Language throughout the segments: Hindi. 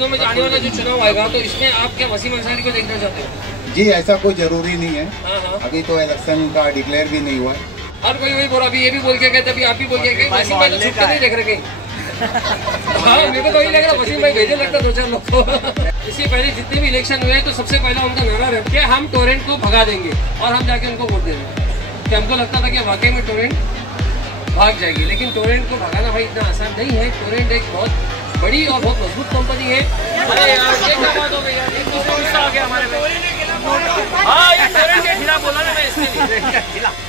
दिनों में आने वाला जो चुनाव आएगा तो इसमें आप क्या वसीम अंसारी को देखना चाहते हो? जी ऐसा कोई जरूरी नहीं है। हाँ। अभी तो इलेक्शन का डिक्लेयर भी नहीं हुआ है। हर कोई वही बोला, अभी ये भी बोल के गए, तभी आप भी बोल के गए, वसीम भाई तो छुप के नहीं देख रहे कहीं। हाँ मेरे को तो वही लग रहा, वसीम भाई भेजे लगता 2-4 लोग को। इससे पहले जितने भी इलेक्शन हुए तो सबसे पहला उनका नारा रहता है हम टोरेंट को भगा देंगे और हम जाके उनको वोट दे देंगे। कि हमको लगता था कि वाकई में टोरेंट भाग जाएगी, लेकिन टोरेंट को भगाना भाई इतना आसान नहीं है। टोरेंट एक बहुत बड़ी और बहुत मजबूत कंपनी है। अरे यार ये क्या बात हो गई यार, एक दूसरा गुस्सा आ गया हमारे में। हाँ ये टोरेंट के खिलाफ बोला ना मैं, इसके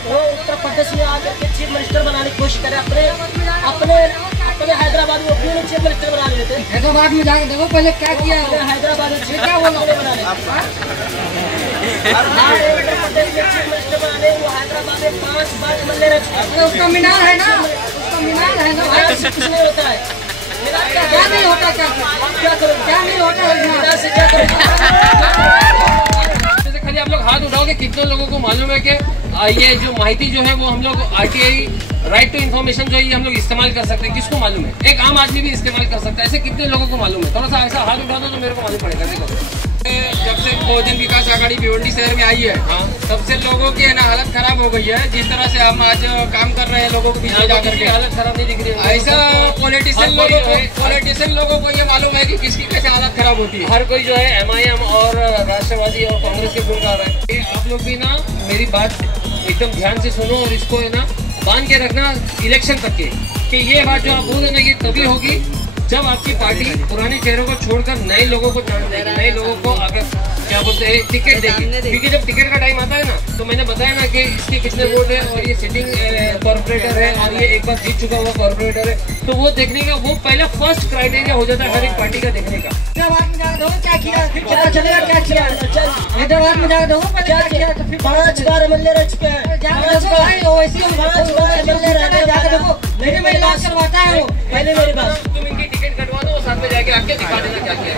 वो उत्तर प्रदेश में आकर के चीफ मिनिस्टर बनाने की कोशिश करे, अपने हैदराबाद में अपने चीफ मिनिस्टर बना लेते। हैदराबाद में जाके देखो पहले क्या किया है। हैदराबाद में क्या वो लोग बनाने चीफ मिनिस्टर बनाने, वो हैदराबाद में 5 बार MLA रह चुके। उसका मीनार है ना, उसका मीनार है ना भाई। कुछ नहीं होता है, क्या नहीं होता, क्या करो, क्या नहीं होता मीनार से क्या करोगे? खाली आप लोग हाथ उठाओगे, कितने लोगों को मालूम है कि ये जो माहिती जो है वो हम लोग RTI राइट टू इन्फॉर्मेशन जो है ये हम लोग इस्तेमाल कर सकते हैं? किसको मालूम है? एक आम आदमी भी इस्तेमाल कर सकता है। ऐसे कितने लोगों को मालूम है? थोड़ा सा ऐसा हाथ उठा दो तो मेरे को मालूम पड़ेगा। देखो जब से बहुजन विकास आघाड़ी भिवंडी शहर में आई है, हाँ, तब से लोगों की है ना हालत खराब हो गई है। जिस तरह से हम आज काम कर रहे हैं लोगों के बीच में जाकर के, हालत खराब नहीं दिख रही है। ऐसा पॉलिटिशियन लोगों को ये मालूम है कि किसकी कैसे हालत खराब होती है। हर कोई जो है MIM और राष्ट्रवादी और कांग्रेस के गुण गा रहा है। आप लोग भी ना मेरी बात एकदम ध्यान से सुनो और इसको है ना बांध के रखना इलेक्शन तक के, कि ये बात जो आप बोल रहे ना ये तभी होगी जब आपकी पार्टी पुराने चेहरों को छोड़कर नए लोगों को चांस देगी, नए लोगों को अगर क्या बोलते हैं टिकट देगी। क्योंकि जब टिकट का टाइम आता है ना तो मैंने बताया ना कि इसके कितने वोट है और ये सिटिंग कॉर्पोरेटर है और ये एक बार जीत चुका हुआ कॉर्पोरेटर है, तो वो देखने का वो पहला फर्स्ट क्राइटेरिया हो जाता है हर एक पार्टी का देखने का। हैदराबाद में जाकर देखो क्या किया, फिर पता चलेगा क्या किया। हैदराबाद में जाकर देखो पहले क्या किया, तो फिर 5 बार MLA रह चुके हैं। 5 बार वैसे 5 बार MLA रहने जाकर देखो। मेरी बात करवाता है वो। पहले मेरी बात, तुम इनकी टिकट कटवा दो, साथ में जाके आपके दिखा देना क्या किया।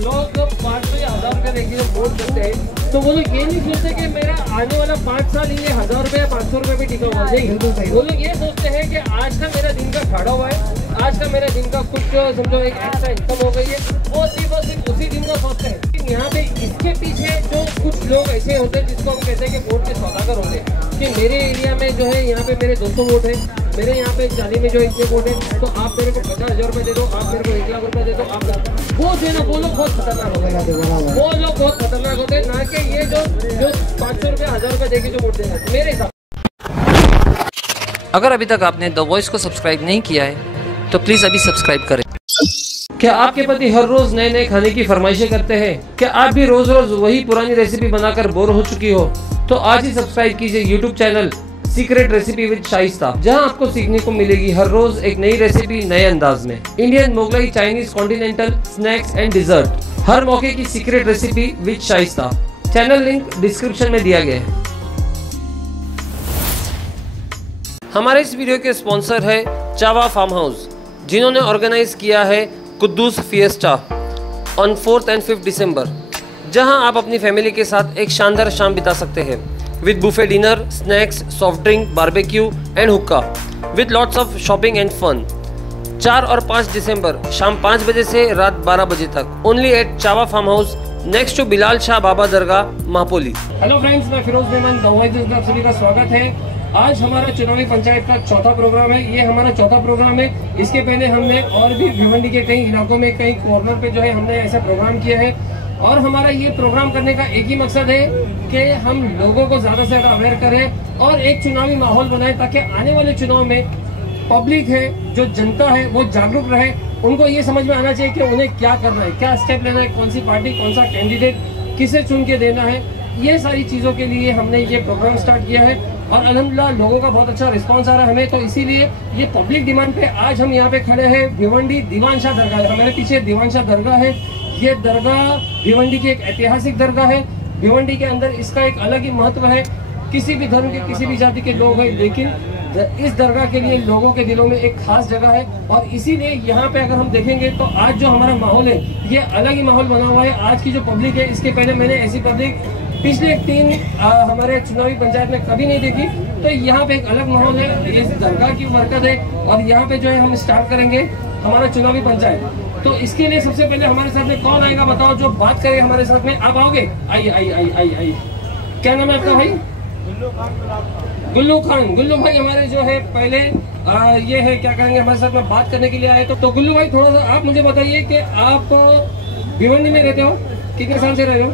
लोग 500 या 1000 रुपया देखिए वोट करते हैं तो वो लोग ये नहीं सोचते कि मेरा आने वाला 5 साल ये 1000 रुपया 500 रुपया भी टिका हुआ नहीं। वो लोग ये सोचते हैं कि आज का मेरा दिन का खाड़ा हुआ है, आज का मेरा दिन का कुछ समझो एक एक्स्ट्रा इनकम हो गई है, वो सिर्फ और सिर्फ उसी दिन का सोचते हैं। यहाँ पे इसके पीछे जो कुछ लोग ऐसे होते हैं जिसको हम कहते हैं कि वोट के सौदागर होते हैं, कि मेरे एरिया में जो है यहाँ पे मेरे 200 वोट है, मेरे यहाँ पे जाली में जो इतने वोट है, तो आप मेरे को 50,000 रुपये दे दो, आप मेरे को 1 लाख रुपये दे दो, आप वो देना। वो लोग बहुत खतरनाक होते हैं, वो लोग बहुत खतरनाक होते हैं, ना कि ये जो 500 रुपये 1000 रुपये देके जो वोट देना है मेरे हिसाब। अगर अभी तक आपने द वॉइस को सब्सक्राइब नहीं किया है तो प्लीज़ अभी सब्सक्राइब करें। क्या आपके पति हर रोज नए नए खाने की फरमाइशें करते हैं? क्या आप भी रोज रोज वही पुरानी रेसिपी बनाकर बोर हो चुकी हो? तो आज ही सब्सक्राइब कीजिए YouTube channel secret recipe with Shaista, जहां आपको सीखने को मिलेगी हर रोज एक नई रेसिपी नए अंदाज में। Indian, Mughlai, Chinese, continental, snacks and dessert, हर मौके की secret recipe with Shaista. Channel link description में दिया गया है। हमारे इस वीडियो के स्पॉन्सर है चावा फार्म हाउस, जिन्होंने ऑर्गेनाइज किया है Quddus fiesta on 4th and 5th दिसंबर, जहां आप अपनी फैमिली के साथ एक शानदार शाम बिता सकते हैं with buffet dinner, snacks, soft drink, barbecue and हुक्का with lots of shopping and fun. 4 और 5 दिसंबर शाम 5 बजे से रात 12 बजे तक, only at Chawa farm house next to Bilal Shah Baba दरगाह, महापोली। हेलो फ्रेंड्स, मैं फिरोज मेमन, द वॉइस में आप सभी का स्वागत है। आज हमारा चुनावी पंचायत का चौथा प्रोग्राम है, ये हमारा चौथा प्रोग्राम है। इसके पहले हमने और भी भिवंडी के कई इलाकों में कई कॉर्नर पे जो है हमने ऐसा प्रोग्राम किया है, और हमारा ये प्रोग्राम करने का एक ही मकसद है कि हम लोगों को ज्यादा से ज्यादा अवेयर करें और एक चुनावी माहौल बनाएं, ताकि आने वाले चुनाव में पब्लिक है, जो जनता है, वो जागरूक रहे। उनको ये समझ में आना चाहिए कि उन्हें क्या करना है, क्या स्टेप लेना है, कौन सी पार्टी, कौन सा कैंडिडेट, किसे चुन के देना है। ये सारी चीज़ों के लिए हमने ये प्रोग्राम स्टार्ट किया है और अल्हम्दुलिल्लाह लोगों का बहुत अच्छा रिस्पांस आ रहा है हमें। तो इसीलिए ये पब्लिक डिमांड पे आज हम यहाँ पे खड़े हैं। भिवंडी दीवान शाह दरगाह, हमारे पीछे दीवान शाह दरगाह है। ये दरगाह भिवंडी की एक ऐतिहासिक दरगाह है। भिवंडी के अंदर इसका एक अलग ही महत्व है। किसी भी धर्म के, किसी भी जाति के लोग हैं, लेकिन इस दरगाह के लिए लोगों के दिलों में एक खास जगह है। और इसीलिए यहाँ पे अगर हम देखेंगे तो आज जो हमारा माहौल है ये अलग ही माहौल बना हुआ है। आज की जो पब्लिक है, इसके पहले मैंने ऐसी पब्लिक पिछले 3 हमारे चुनावी पंचायत में कभी नहीं देखी। तो यहाँ पे एक अलग माहौल है, ये दरगाह की बरकत है। और यहाँ पे जो है हम स्टार्ट करेंगे हमारा चुनावी पंचायत। तो इसके लिए सबसे पहले हमारे साथ में कौन आएगा बताओ, जो बात करेगा हमारे साथ में। आप आओगे? आइए आइए आइए आइए आइए। क्या नाम है आपका भाई? गुल्लू खान। गुल्लू भाई हमारे जो है पहले ये है क्या कहेंगे हमारे साथ में बात करने के लिए आए। तो गुल्लू भाई थोड़ा सा आप मुझे बताइए कि आप भिवंडी में रहते हो, कितने साल से रह रहे हो?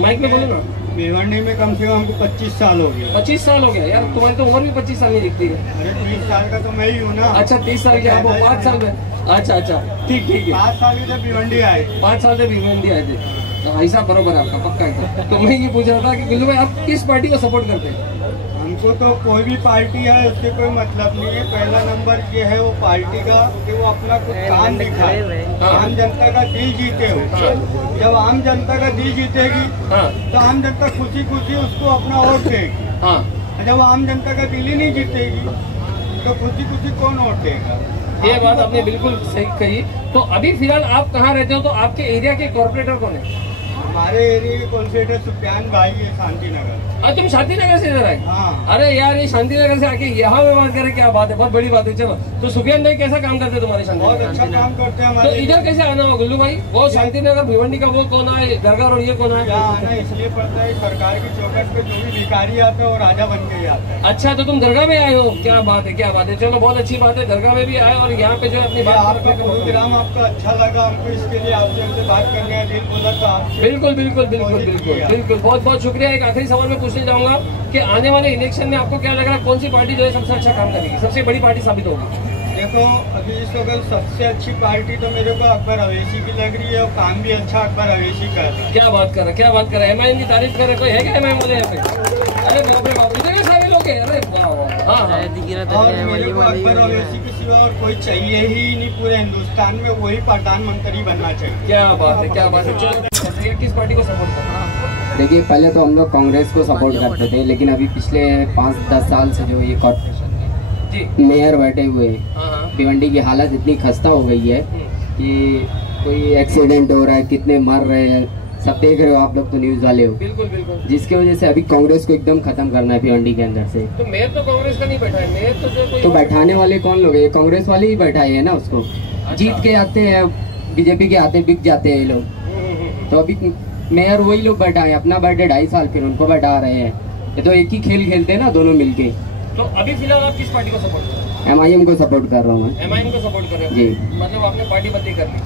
माइक में बोलो ना। भिवंडी में कम से कम हमको 25 साल हो गया। 25 साल हो गया यार, तुम्हारी तो उम्र भी 25 साल नहीं दिखती है। अरे 30 साल का तो मैं ही हूँ ना। अच्छा 30 साल के आप 5 साल में। अच्छा अच्छा ठीक ठीक है। 5 साल से भिवंडी आए। 5 साल से भिवंडी आए थे, तो ऐसा बरोबर है आपका पक्का है। तो मैं ये पूछ रहा था कि गुल्लू भाई आप किस पार्टी को सपोर्ट करते हैं? हमको तो कोई भी पार्टी है उससे कोई मतलब नहीं है। पहला नंबर ये है वो पार्टी का कि वो अपना कुछ काम दिखाए, आम जनता का दिल जीते हो। जब आम जनता का दिल जीतेगी तो आम जनता खुशी खुशी उसको अपना वोट देगी। जब आम जनता का दिल ही नहीं जीतेगी तो खुशी खुशी कौन वोट देगा? ये बात आपने बिल्कुल सही कही। तो अभी फिलहाल आप कहाँ रहते हो? तो आपके एरिया के कॉर्पोरेटर कौन है? हमारे एरिया के कॉर्पोरेटर सुफियान भाई है, शांति नगर। और तुम शांति नगर से इधर आए? हाँ। अरे यार ये शांति नगर से आके यहाँ पे बात करें, क्या बात है, बहुत बड़ी बात है। चलो तो सुफियान भाई कैसा काम करते हैं तुम्हारे शांति? बहुत अच्छा काम करते हैं तो हमारे। इधर कैसे आना होगा गुल्लू भाई? वो शांति नगर भिवंडी का वो कौन है, दरगाह और ये कौन है? यहाँ आना इसलिए पड़ता है, सरकार की चौखट पे जो भी भिखारी आता है वो राजा बन के ही आता है। अच्छा तो तुम दरगाह में आए हो, क्या बात है क्या बात है। चलो बहुत अच्छी बात है, दरगाह में भी आए और यहाँ पे जो है अपनी बात आपका प्रोग्राम आपका अच्छा लगा हमको, इसके लिए आपसे हमसे बात करने का दिल बोला तो आपसे। बिल्कुल बिल्कुल बिल्कुल बिल्कुल बिल्कुल बहुत बहुत शुक्रिया। एक आखिरी सवाल मैं पूछने जाऊंगा कि आने वाले इलेक्शन में आपको क्या लग रहा है, कौन सी पार्टी जो है सबसे अच्छा काम करेगी, सबसे बड़ी पार्टी साबित होगी? देखो अभी इस वक्त सबसे अच्छी पार्टी तो मेरे को अकबर अवैसी की लग रही है और काम भी अच्छा अकबर अवैसी कर रहा है। क्या बात कर रहे, क्या बात कर रहे हैं। एमआईएम की तारीफ कर रहे, कोई है क्या एमआईएम वाले यहाँ पे? अरे बाप रे बाप, इतने सारे लोग हैं। अरे वाह वाह। हाँ और मेरे को अकबर अवैसी के सिवा और कोई चाहिए ही नहीं पूरे हिंदुस्तान में, वही प्रधानमंत्री बनना चाहिए। क्या बात है क्या बात है। चलो किस पार्टी को सपोर्ट करना? देखिए पहले तो हम लोग कांग्रेस को सपोर्ट करते थे, लेकिन अभी पिछले 5-10 साल से जो ये कॉर्पोरेशन जी मेयर बैठे हुए हैं, भिवंडी की हालत इतनी खस्ता हो गई है कि कोई एक्सीडेंट हो रहा है, कितने मर रहे हैं, सब देख रहे हो आप लोग तो न्यूज वाले हो। बिल्कुल बिल्कुल। जिसकी वजह से अभी कांग्रेस को एकदम खत्म करना है भिवंडी के अंदर से। तो मेयर तो कांग्रेस का नहीं बैठा है, मेयर तो जो कोई तो बैठाने वाले कौन लोग है? कांग्रेस वाले ही बैठाए है ना उसको। जीत के आते हैं, बीजेपी के आते बिक जाते हैं ये लोग। तो अभी मेयर वही लोग बैठाए, अपना बैठे 2.5 साल फिर उनको बैठा रहे हैं। ये तो एक ही खेल खेलते हैं ना दोनों मिलके। तो अभी फिलहाल आप किस पार्टी को सपोर्ट कर रहे हो? एमआईएम को सपोर्ट कर रहा हूँ मैं। एमआईएम को सपोर्ट कर रहे हो जी। मतलब आपने पार्टी बदली कर ली?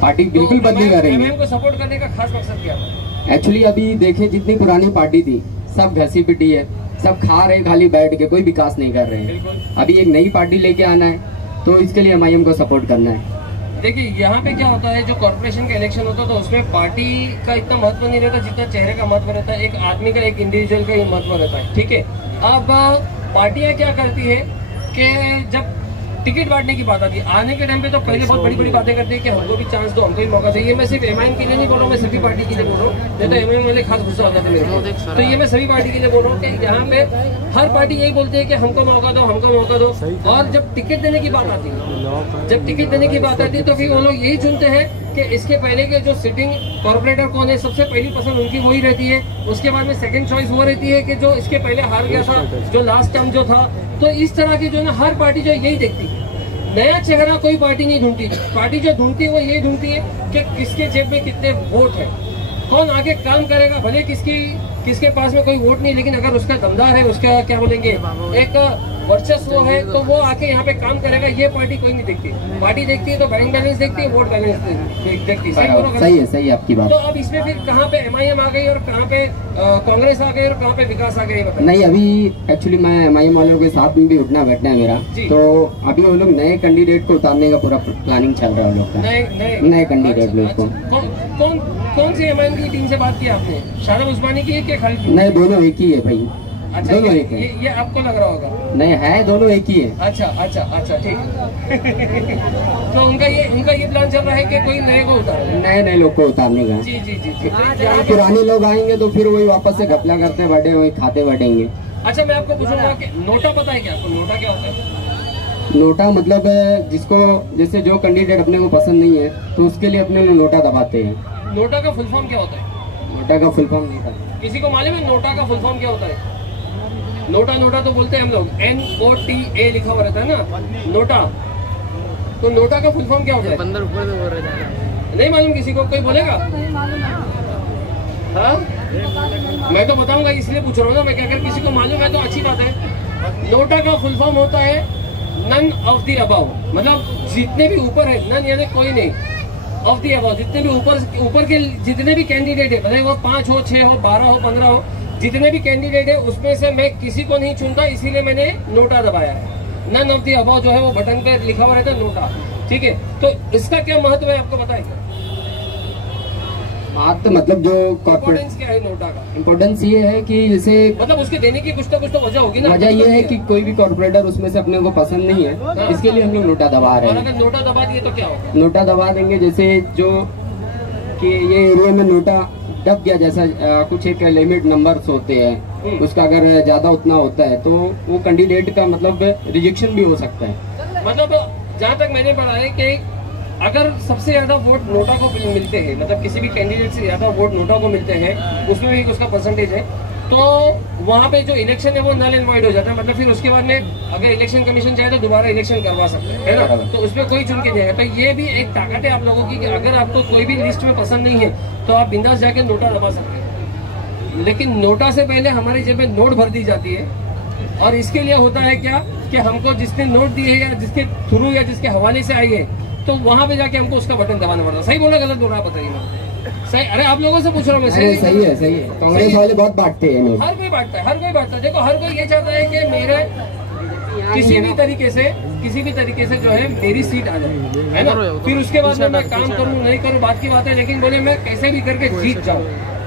पार्टी बिल्कुल बदली करेंगे। एमआईएम को सपोर्ट करने का खास मकसद क्या है? एक्चुअली अभी देखिए जितनी पुरानी पार्टी थी सब घसी पिटी है, सब खा रहे खाली बैठ के, कोई विकास नहीं कर रहे हैं। अभी एक नई पार्टी लेके आना है तो इसके लिए एमआईएम को सपोर्ट करना है। देखिए यहाँ पे क्या होता है, जो कॉर्पोरेशन का इलेक्शन होता है तो उसमें पार्टी का इतना महत्व नहीं रहता जितना चेहरे का महत्व रहता है, एक आदमी का, एक इंडिविजुअल का ही महत्व रहता है। ठीक है। अब पार्टियां क्या करती है कि जब टिकट बांटने की बात आती है, आने के टाइम पे तो पहले बहुत बड़ी बड़ी बातें करते हैं कि हमको भी चांस दो, हमको भी मौका चाहिए। मैं सिर्फ एमआईएम के लिए नहीं बोल रहा हूँ, मैं सभी पार्टी के लिए बोल रहा हूँ। नहीं तो एमआईएम वाले खास गुस्सा हो जाते हैं मेरे को। तो ये मैं सभी पार्टी के लिए बोल रहा हूँ कि यहाँ पे हर पार्टी यही बोलती है कि हमको मौका दो, हमको मौका दो। और जब टिकट देने की बात आती है, जब टिकट देने की बात आती है तो फिर वो लोग यही चुनते हैं कि इसके पहले के जो सिटिंग कॉर्पोरेटर कौन है, सबसे पहली पसंद उनकी वही रहती है। उसके बाद में सेकंड चॉइस वो रहती है कि जो इसके पहले हार गया था, जो लास्ट टर्म जो था। तो इस तरह की जो है ना हर पार्टी जो यही देखती है, नया चेहरा कोई पार्टी नहीं ढूंढती। पार्टी जो ढूंढती है वो यही ढूंढती है कि किसके जेब में कितने वोट है, कौन आगे काम करेगा। भले किसके पास में कोई वोट नहीं, लेकिन अगर उसका दमदार है, उसका क्या बोलेंगे एक वर्चस्व है, तो वो आके यहाँ पे काम करेगा। ये पार्टी कोई नहीं देखती। पार्टी देखती है तो बैंक बैलेंस देखती है, वोट बैलेंस देखती है। सही है आपकी बात। तो अब इसमें फिर कहाँ पे एमआईएम आ गई और कहाँ पे कांग्रेस आ गई और कहाँ पे विकास आ गई, बताइए। नहीं अभी एक्चुअली मैं एमआईएम वालों के साथ में भी उठना बैठना है मेरा। तो अभी वो लोग नए कैंडिडेट को उतारने का पूरा प्लानिंग चल रहा है लोग का। नए कैंडिडेट लोग को। कौन सी एमआईएम की टीम से बात की आपने? शादाब उस्मानी की है कि खालिद? नहीं दोनों एक ही है भाई। अच्छा, दोनों एक है। ये आपको लग रहा होगा। नहीं है, दोनों एक ही है। अच्छा ठीक है। तो उनका ये प्लान चल रहा है कि कोई नए को उतारे, नए लोग को उतारने का। जी। पुराने लोग आएंगे तो फिर वही वापस से घपला करते बैठे, वही खाते बैठेंगे। अच्छा मैं आपको पूछूंगा कि नोटा पता है क्या आपको? नोटा क्या होता है? नोटा मतलब जिसको जैसे जो कैंडिडेट अपने को पसंद नहीं है तो उसके लिए अपने लोग नोटा दबाते हैं। नोटा का फुल फॉर्म क्या होता है? नोटा का फुल फॉर्म नहीं पता। किसी को मालूम है नोटा का फुल फॉर्म क्या होता है? नोटा तो बोलते हैं हम लोग, NOTA लिखा हुआ रहता है ना, नोटा। तो नोटा का फुल फॉर्म क्या होता है? बंदर ऊपर से बोल रहे नहीं मालूम किसी को? कोई बोलेगा? हाँ मैं तो बताऊंगा इसलिए पूछ रहा हूँ ना मैं, अगर किसी को मालूम है तो अच्छी बात है। नोटा का फुल फॉर्म होता है नन ऑफ द अबव, मतलब जितने भी ऊपर है, नन यानी कोई नहीं, ऑफ द अबव जितने भी ऊपर के जितने भी कैंडिडेट है, भले वो 5 हो, 6 हो, 12 हो, 15 हो, जितने भी कैंडिडेट है उसमें से मैं किसी को नहीं चुनता, इसीलिए मैंने नोटा दबाया है। नन ऑफ द अबव जो है वो बटन पे लिखा हुआ रहता है नोटा, ठीक है। तो इसका क्या महत्व है आपको बताएं? महत्व मतलब जो इम्पोर्टेंस क्या है नोटा का? इम्पोर्टेंस ये है कि जैसे मतलब उसके देने की कुछ तो वजह होगी ना। वजह ये है कि कोई भी कॉर्पोरेटर उसमें से अपने को पसंद नहीं है, इसके लिए हम लोग नोटा दबा रहे और हैं। अगर नोटा दबा दिए तो क्या होगा? नोटा दबा देंगे जैसे जो कि ये एरिया में नोटा दब गया, जैसा कुछ एक लिमिट नंबर्स होते हैं, उसका अगर ज्यादा उतना होता है तो वो कैंडिडेट का मतलब रिजेक्शन भी हो सकता है। मतलब जहाँ तक मैंने पढ़ा है कि अगर सबसे ज्यादा वोट नोटा को मिलते हैं, मतलब किसी भी कैंडिडेट से ज्यादा वोट नोटा को मिलते हैं, उसमें भी उसका परसेंटेज है, तो वहाँ पे जो इलेक्शन है वो नल एंड वॉइड हो जाता है। मतलब फिर उसके बाद में अगर इलेक्शन कमीशन चाहे तो दोबारा इलेक्शन करवा सकते हैं, है ना? तो उसमें कोई चुन के जाएगा। तो ये भी एक ताकत है आप लोगों की कि अगर आपको कोई भी लिस्ट में पसंद नहीं है तो आप बिंदास जाके नोटा दबा सकते हैं। लेकिन नोटा से पहले हमारी जेब में नोट भर दी जाती है, और इसके लिए होता है क्या कि हमको जिसने नोट दिए या जिसके थ्रू या जिसके हवाले से आई है, तो वहां पे जाके हमको उसका बटन दबाना पड़ता है। सही बोला गलत बोल रहा बताइए ना? सही? अरे आप लोगों से पूछ रहा हूँ मैं। सही है, सही है। कांग्रेस वाले बहुत बांटते हैं नोट। हर कोई बांटता है, हर कोई बांटता है। देखो हर कोई ये चाहता है कि मेरे किसी भी तरीके से जो है मेरी सीट आ जाए, है ना? फिर उसके बाद में मैं काम करूँ नहीं करूँ बात की बात है, लेकिन बोले मैं कैसे भी करके जीत जाऊँ,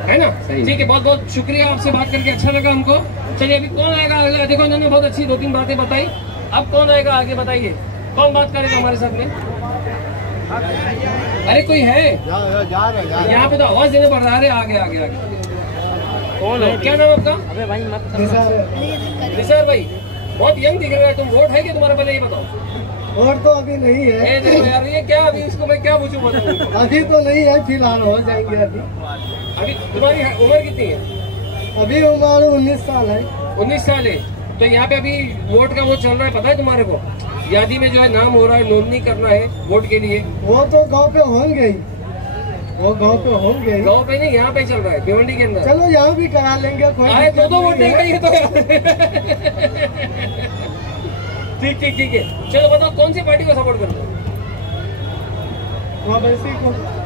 है ना? ठीक है, बहुत बहुत शुक्रिया, आपसे बात करके अच्छा लगा हमको। चलिए अभी कौन आएगा अगला? देखो इन्होंने बहुत अच्छी 2-3 बातें बताई। अब कौन आएगा आगे बताइए, कौन बात करेगा हमारे साथ में? अरे कोई है यहाँ पे? तो आवाज देने पड़ रहा है। आगे आगे आगे कौन है? क्या नाम आपका? अबे भाई मत निसार भाई, बहुत यंग दिख रहा है तुम। वोट है कि तुम्हारा? पहले ये बताओ। वोट तो अभी नहीं है। देखो यार ये क्या, अभी इसको मैं क्या पूछूं बताऊं? अभी तो नहीं है, फिलहाल हो जाएंगे। अभी तुम्हारी उम्र कितनी है? अभी उम्र 19 साल है। 19 साल है। तो यहाँ पे अभी वोट का वो चल रहा है, पता है तुम्हारे को? यादी में जो है नाम हो रहा है, नोंदनी करना है वोट के लिए। वो तो गांव पे होंगे ही, वो गांव पे होंगे। गाँव पे नहीं, यहाँ पे चल रहा है, भिवंडी के अंदर। चलो यहाँ भी करा लेंगे। आए दो वोट नहीं करिए तो ठीक है। चलो बताओ कौन सी पार्टी को सपोर्ट करो?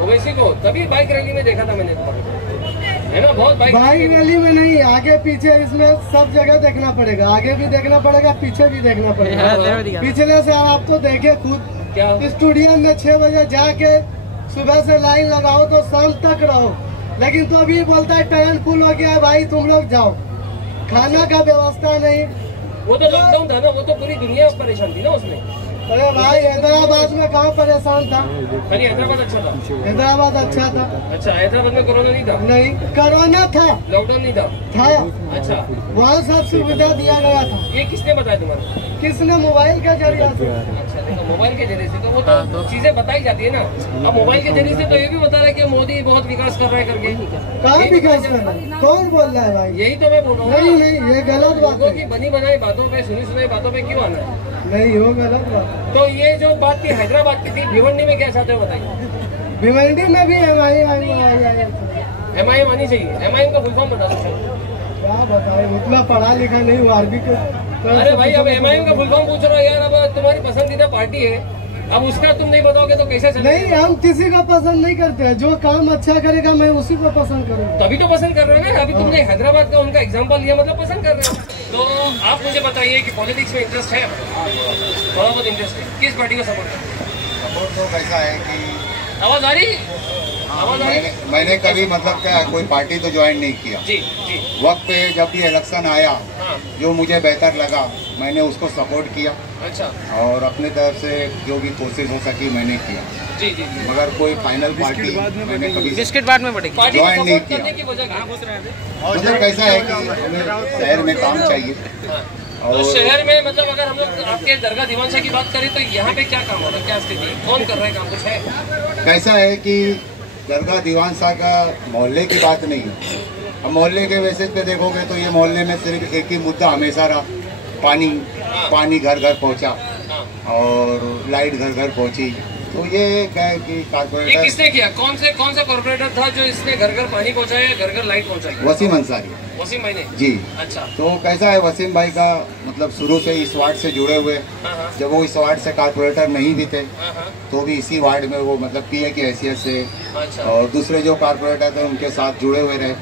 ओवैसी को। तभी बाइक रैली में देखा था मैंने तुम्हारे, है ना? बहुत बाइक रैली में नहीं, आगे पीछे इसमें सब जगह देखना पड़ेगा। आगे भी देखना पड़ेगा, पीछे भी देखना पड़ेगा। पिछले से आप तो देखे खुद, क्या स्टूडियो में 6 बजे जाके सुबह से लाइन लगाओ तो शाम तक रहो, लेकिन तो अभी बोलता है ट्रेन फुल हो गया है भाई तुम लोग जाओ। खाना का व्यवस्था नहीं। वो तो लॉकडाउन था ना, वो तो पूरी दुनिया परेशान थी ना उसमें। अरे भाई हैदराबाद में कहाँ परेशान था? खाली हैदराबाद अच्छा था। हैदराबाद अच्छा था। अच्छा, हैदराबाद में कोरोना नहीं था? नहीं, कोरोना था, लॉकडाउन नहीं था। अच्छा, वहाँ सब सुविधा दिया गया था। ये किसने बताया तुम्हारे? किसने? मोबाइल के जरिए से। अच्छा, देखो मोबाइल के जरिए से तो वो तो चीजें बताई जाती है ना। अब मोबाइल के जरिए से तो ये भी बता रहा है कि मोदी बहुत विकास कर रहा है करके। कहाँ विकास कर रहा है? कौन बोल रहा है भाई? यही तो मैं बोल रहा हूँ। नहीं, ये गलत बात है। की बनी बनाई बातों पे, सुनी सुनाई बातों पे क्यों आना है? नहीं, वो गलत बात। तो ये जो बात थी हैदराबाद की थी, भिवंडी में क्या चाहते हो बताइए? भिवंडी में भी MIM आनी चाहिए। MIM का फुल फॉर्म बता दो। क्या बताए, इतना पढ़ा लिखा नहीं हुआ आरबी के। अरे भाई अब MIM का फुल फॉर्म पूछ रहा है यार। अब तुम्हारी पसंदीदा पार्टी है, अब उसका तुम नहीं बताओगे तो कैसे चलेगा? नहीं, हम किसी को पसंद नहीं करते हैं। जो काम अच्छा करेगा मैं उसी को पसंद करूँगा। तभी तो पसंद कर रहे हो ना। अभी तुमने हैदराबाद का उनका एग्जांपल लिया, मतलब पसंद कर रहे हो। तो आप मुझे बताइए कि पॉलिटिक्स में इंटरेस्ट है? थोड़ा बहुत इंटरेस्ट है। किस पार्टी को सपोर्ट करते हैं? सपोर्ट तो कैसा है कि आवाज आ रही? मैंने कभी मतलब क्या कोई पार्टी तो ज्वाइन नहीं किया। जी। वक्त पे जब भी इलेक्शन आया, जो मुझे बेहतर लगा मैंने उसको सपोर्ट किया। अच्छा। और अपने तरफ से जो भी कोशिश हो सकी मैंने किया। जी। मगर कोई फाइनल पार्टी मैंने कभी बिस्किट बाद में पड़ेगी। ज्वाइन नहीं किया। मतलब कैसा है कि शहर में काम चाहिए। तो शहर में मतलब अगर हम लोग आपके दरगाह दीवान शाह की बात करें तो यहाँ पे क्या काम हो रहा है, क्या स्थिति, कौन कर रहा है काम, कुछ है? कैसा है कि दरगाह दीवान शाह का मोहल्ले की बात नहीं है। अब मोहल्ले के बेसिस पे देखोगे तो ये मोहल्ले में सिर्फ एक ही मुद्दा हमेशा रहा, पानी घर घर पहुंचा। और लाइट घर घर पहुंची। तो ये क्या है कि ये कारपोरेटर किसने किया? कौन सा कॉर्पोरेटर था जो इसने घर घर पानी पहुंचाया, घर घर लाइट पहुंचाई? वसीम अंसारी वसीम भाई ने। जी। अच्छा। तो कैसा है, वसीम भाई का मतलब शुरू से इस वार्ड से जुड़े हुए, जब वो इस वार्ड से कारपोरेटर नहीं भी थे तो भी इसी वार्ड में वो मतलब पीए की हैसियत से अच्छा। और दूसरे जो कारपोरेटर थे उनके साथ जुड़े हुए रहे।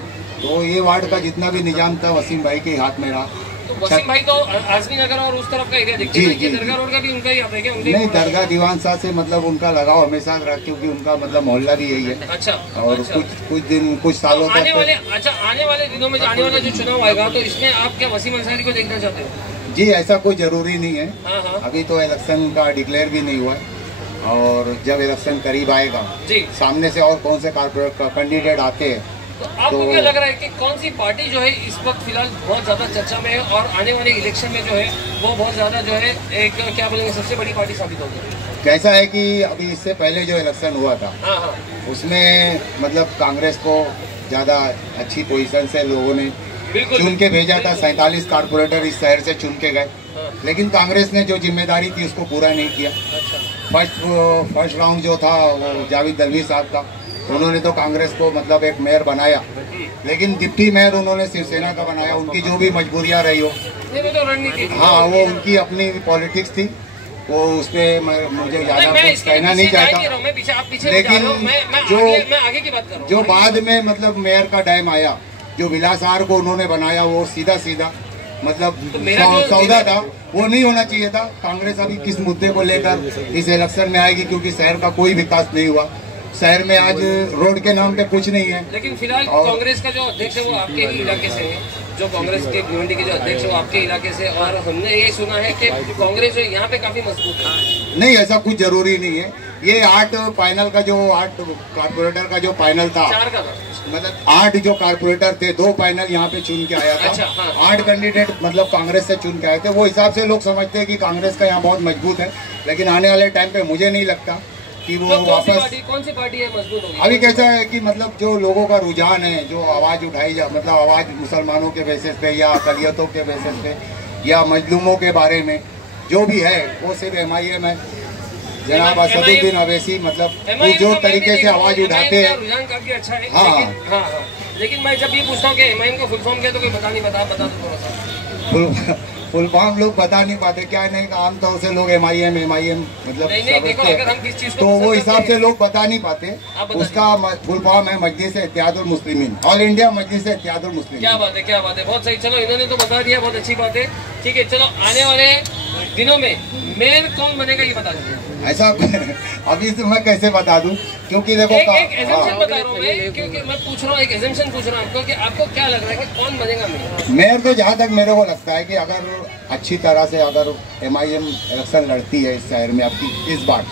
तो ये वार्ड का जितना भी निजाम था वसीम भाई के हाथ में रहा। तो वसीम भाई तो आजमी नगर और उस तरफ का एरिया देखते हैं कि दरगाह रोड का भी उनका ही आता है क्या? नहीं, दरगाह दीवान शाह से मतलब उनका लगाव हमेशा रहा, क्योंकि उनका मतलब मोहल्ला भी यही है। अच्छा। और अच्छा। कुछ सालों आने तक वाले आने वाले दिनों में आने वाला जो चुनाव आएगा तो इसमें आप क्या वसीम अंसारी को देखना चाहते हो? जी, ऐसा कोई जरूरी नहीं है। हाँ। अभी तो इलेक्शन का डिक्लेयर भी नहीं हुआ है और जब इलेक्शन करीब आएगा जी, सामने से और कौन से कारपोरेट कैंडिडेट आते हैं तो आपको क्या लग रहा है कि कौन सी पार्टी जो है इस वक्त फिलहाल बहुत ज्यादा चर्चा में है और आने वाले इलेक्शन में जो है वो बहुत ज्यादा जो है एक क्या बोलेंगे सबसे बड़ी पार्टी साबित होगी? कैसा है कि अभी इससे पहले जो इलेक्शन हुआ था हाँ। उसमें मतलब कांग्रेस को ज्यादा अच्छी पोजीशन से लोगों ने चुन के भेजा था। 47 कारपोरेटर इस शहर से चुन के गए, लेकिन कांग्रेस ने जो जिम्मेदारी थी उसको पूरा नहीं किया। फर्स्ट राउंड जो था वो जावेद दलवी साहब का, उन्होंने तो कांग्रेस को मतलब एक मेयर बनाया, लेकिन डिप्टी मेयर उन्होंने शिवसेना का बनाया। उनकी जो भी मजबूरियां रही हो, तो रणनीति हाँ, वो उनकी अपनी पॉलिटिक्स थी, वो उस पर मुझे ज्यादा कुछ कहना नहीं चाहता। लेकिन जो बाद में मतलब मेयर का टाइम आया, जो विलासार को उन्होंने बनाया वो सीधा मतलब सौदा था, वो नहीं होना चाहिए था। कांग्रेस अभी किस मुद्दे को लेकर इस इलेक्शन में आएगी, क्योंकि शहर का कोई विकास नहीं हुआ। शहर में आज रोड के नाम पे कुछ नहीं है। लेकिन फिलहाल कांग्रेस का जो अध्यक्ष है वो आपके ही इलाके से है, जो कांग्रेस के भिवंडी के जो अध्यक्ष है वो आपके इलाके से, और हमने ये सुना है कि कांग्रेस जो यहाँ पे काफी मजबूत है। नहीं, ऐसा कुछ जरूरी नहीं है। ये 8 पैनल का जो 8 कारपोरेटर का जो पैनल था, 4 का था, मतलब 8 जो कारपोरेटर थे, 2 पैनल यहाँ पे चुन के आया था। अच्छा, हाँ। 8 कैंडिडेट मतलब कांग्रेस से चुन के आए थे। वो हिसाब से लोग समझते हैं कि कांग्रेस का यहाँ बहुत मजबूत है, लेकिन आने वाले टाइम पे मुझे नहीं लगता कि वो वापस। कौन सी पार्टी है मजबूत होगी? अभी कैसा है कि मतलब जो लोगों का रुझान है, जो आवाज उठाई जा, मतलब आवाज मुसलमानों के बेसिस पे या अकलियतों के बेसिस पे या मजलूमों के बारे में जो भी है, वो सिर्फ MIM है। जनाब असदुद्दीन अवैसी मतलब जो तरीके से आवाज उठाते हैं, रुझान काफी अच्छा है। हाँ। लेकिन मैं जब ये पूछता हूँ कि MIM का फुल फॉर्म क्या, तो कोई बता दो थोड़ा सा। फुल फॉर्म लोग बता नहीं पाते, क्या नहीं, आमतौर से लोग MIM मतलब देखो, अगर हम किस चीज को तो वो हिसाब से लोग बता नहीं पाते। उसका फुल फॉर्म है मजलिस इत्तेहादुल मुस्लिमीन, ऑल इंडिया मजलिस इत्तेहादुल मुस्लिमीन। क्या बात है, बहुत सही। चलो, इन्होंने तो बता दिया, बहुत अच्छी बात है। ठीक है, चलो आने वाले दिनों में मेयर कौन बनेगा ये बता दीजिए। ऐसा अभी से मैं कैसे बता दूं, क्योंकि देखो एक एजम्पशन बता रहा हूँ मैं, क्योंकि मैं पूछ रहा हूँ, एक एजम्पशन पूछ रहा हूँ आपको कि आपको क्या लग रहा है कि कौन बनेगा मेयर? मेयर तो जहाँ तक मेरे को लगता है कि अगर अच्छी तरह से अगर MIM इलेक्शन लड़ती है इस शहर में आपकी इस बार,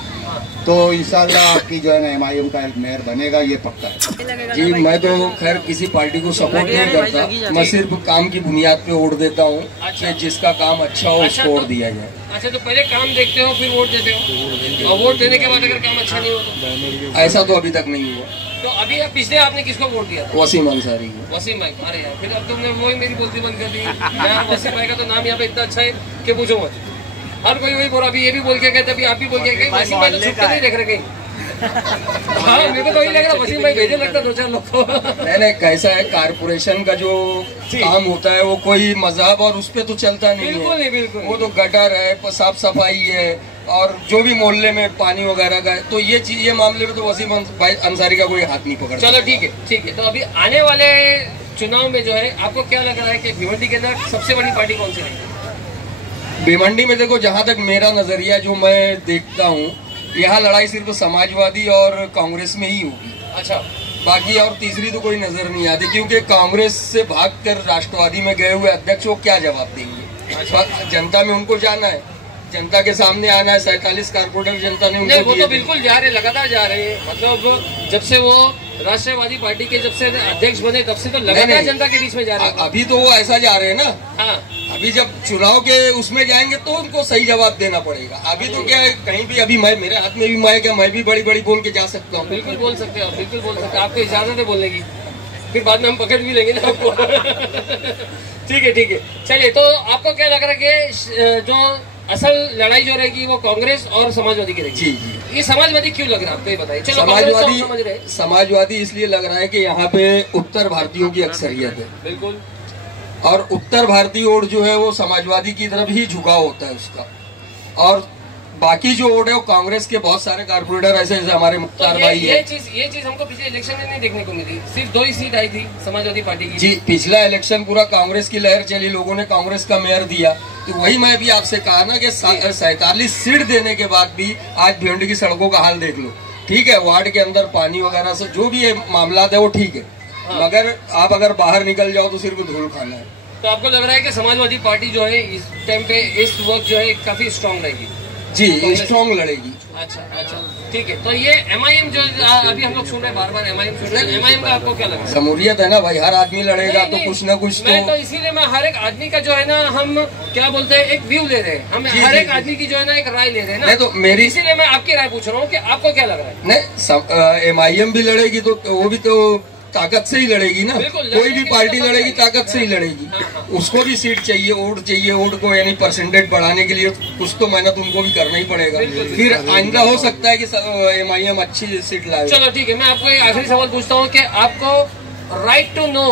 तो इंशाल्लाह आपकी जो है ना MIM का एक मेयर बनेगा, ये पक्का है। जी, मैं तो खैर किसी पार्टी को सपोर्ट नहीं करता, मैं सिर्फ काम की बुनियाद पे वोट देता हूँ कि जिसका काम अच्छा हो उसको वोट दिया जाए। अच्छा, तो पहले काम देखते हो फिर वोट देते हो, और वोट देने के बाद अगर काम अच्छा नहीं हो तो? ऐसा तो अभी तक नहीं हुआ। तो अभी पिछले आपने किसको वोट दिया था? वसीम अंसारी। वसीम भाई, अरे यार, फिर अब तुमने वही मेरी बोलती बंद कर दी यार। वसीम भाई का तो नाम यहाँ पे इतना अच्छा है कि पूछो मत। हर कोई वही बोला, अभी ये भी बोल के गए, अभी आप भी बोल के गए। वसीम भाई तो छुट्टी नहीं देख रहे कहीं। हाँ, मेरे को तो यही लग रहा वसीम भाई भेजे लगता 2-4 लोग को। नहीं, कैसा है, कारपोरेशन का जो काम होता है वो कोई मजहब और उस पर तो चलता नहीं है। बिल्कुल। वो तो गटर है, साफ सफाई है, और जो भी मोहल्ले में पानी वगैरह का है, तो ये मामले में तो वसीम भाई अंसारी का कोई हाथ नहीं पकड़। चलो ठीक है। तो अभी आने वाले चुनाव में जो है आपको क्या लग रहा है कि भिवंडी के अंदर सबसे बड़ी पार्टी कौन सी रहेगी? भिवंडी में देखो, जहाँ तक मेरा नजरिया जो मैं देखता हूँ, यहाँ लड़ाई सिर्फ समाजवादी और कांग्रेस में ही होगी। अच्छा, बाकी और तीसरी तो कोई नजर नहीं आती, क्योंकि कांग्रेस से भागकर राष्ट्रवादी में गए हुए अध्यक्ष वो क्या जवाब देंगे? अच्छा, जनता में उनको जाना है, जनता के सामने आना है। 47 कारपोरेटर जनता ने उनको वो तो बिल्कुल जा रहे, लगातार जा रहे हैं। मतलब जब से वो राष्ट्रवादी पार्टी के जब से अध्यक्ष बने तब से तो लगातार जनता के बीच में जा रहे हैं। अभी तो वो ऐसा जा रहे हैं ना। हाँ, अभी जब चुनाव के उसमें जाएंगे तो उनको सही जवाब देना पड़ेगा। अभी तो क्या है, कहीं भी अभी मेरे हाथ में भी माइक है, मैं भी बड़ी बड़ी बोल के जा सकता हूँ। बिल्कुल बोल सकते हो, बिल्कुल बोल सकते हैं। आपको इजाजत है बोलने की, फिर बाद में हम पकड़ भी लेंगे ना आपको। ठीक है। चलिए, तो आपको क्या लग रहा है कि जो असल लड़ाई जो रहेगी वो कांग्रेस और समाजवादी की रहेगी। जी जी। ये समाजवादी क्यों लग रहा है आपको, ये बताइए। चलो समाजवादी समझ रहे, समाजवादी इसलिए लग रहा है कि यहाँ पे उत्तर भारतीयों की अक्सरियत है। बिल्कुल। और उत्तर भारतीय वोट जो है वो समाजवादी की तरफ ही झुकाव होता है उसका, और बाकी जो वोट है वो कांग्रेस के बहुत सारे कारपोरेटर ऐसे जैसे हमारे मुख्तार भाई है। ये चीज हमको पिछले इलेक्शन में नहीं देखने को मिली। सिर्फ 2 ही सीट आई थी समाजवादी पार्टी की। जी, पिछला इलेक्शन पूरा कांग्रेस की लहर चली, लोगों ने कांग्रेस का मेयर दिया। तो वही मैं भी आपसे कहा ना कि 47 सीट देने के बाद भी आज भिवंडी की सड़कों का हाल देख लो। ठीक है, वार्ड के अंदर पानी वगैरह से जो भी मामला है वो ठीक है, मगर आप अगर बाहर निकल जाओ तो सिर्फ धूल खाना है। तो आपको लग रहा है कि समाजवादी पार्टी जो है इस टाइम पे इस वक्त जो है काफी स्ट्रांग रहेगी? जी, स्ट्रांग लड़ेगी। अच्छा, ठीक है। तो ये MIM जो अभी हम लोग सुन रहे हैं, बार MIM सुन रहे हैं, MIM का आपको क्या लगा? जमहूरियत है ना भाई, हर आदमी लड़ेगा तो कुछ ना कुछ तो इसीलिए मैं हर एक आदमी का जो है ना, हम क्या बोलते हैं, एक व्यू ले रहे हैं, हम हर एक आदमी की जो है ना एक राय ले रहे हैं ना। नहीं तो मेरी, इसीलिए मैं आपकी राय पूछ रहा हूँ कि आपको क्या लग रहा है? नहीं, MIM भी लड़ेगी तो वो भी तो ताकत से ही लड़ेगी ना। कोई भी पार्टी लड़ेगी ताकत से ही लड़ेगी। उसको भी सीट चाहिए, वोट चाहिए। वोट को यानी परसेंटेज बढ़ाने के लिए कुछ तो मेहनत उनको भी करना ही पड़ेगा। फिर आइंदा हो सकता है कि MIM अच्छी सीट लाए। चलो ठीक है, मैं आपको एक आखिरी सवाल पूछता हूँ कि आपको राइट टू नो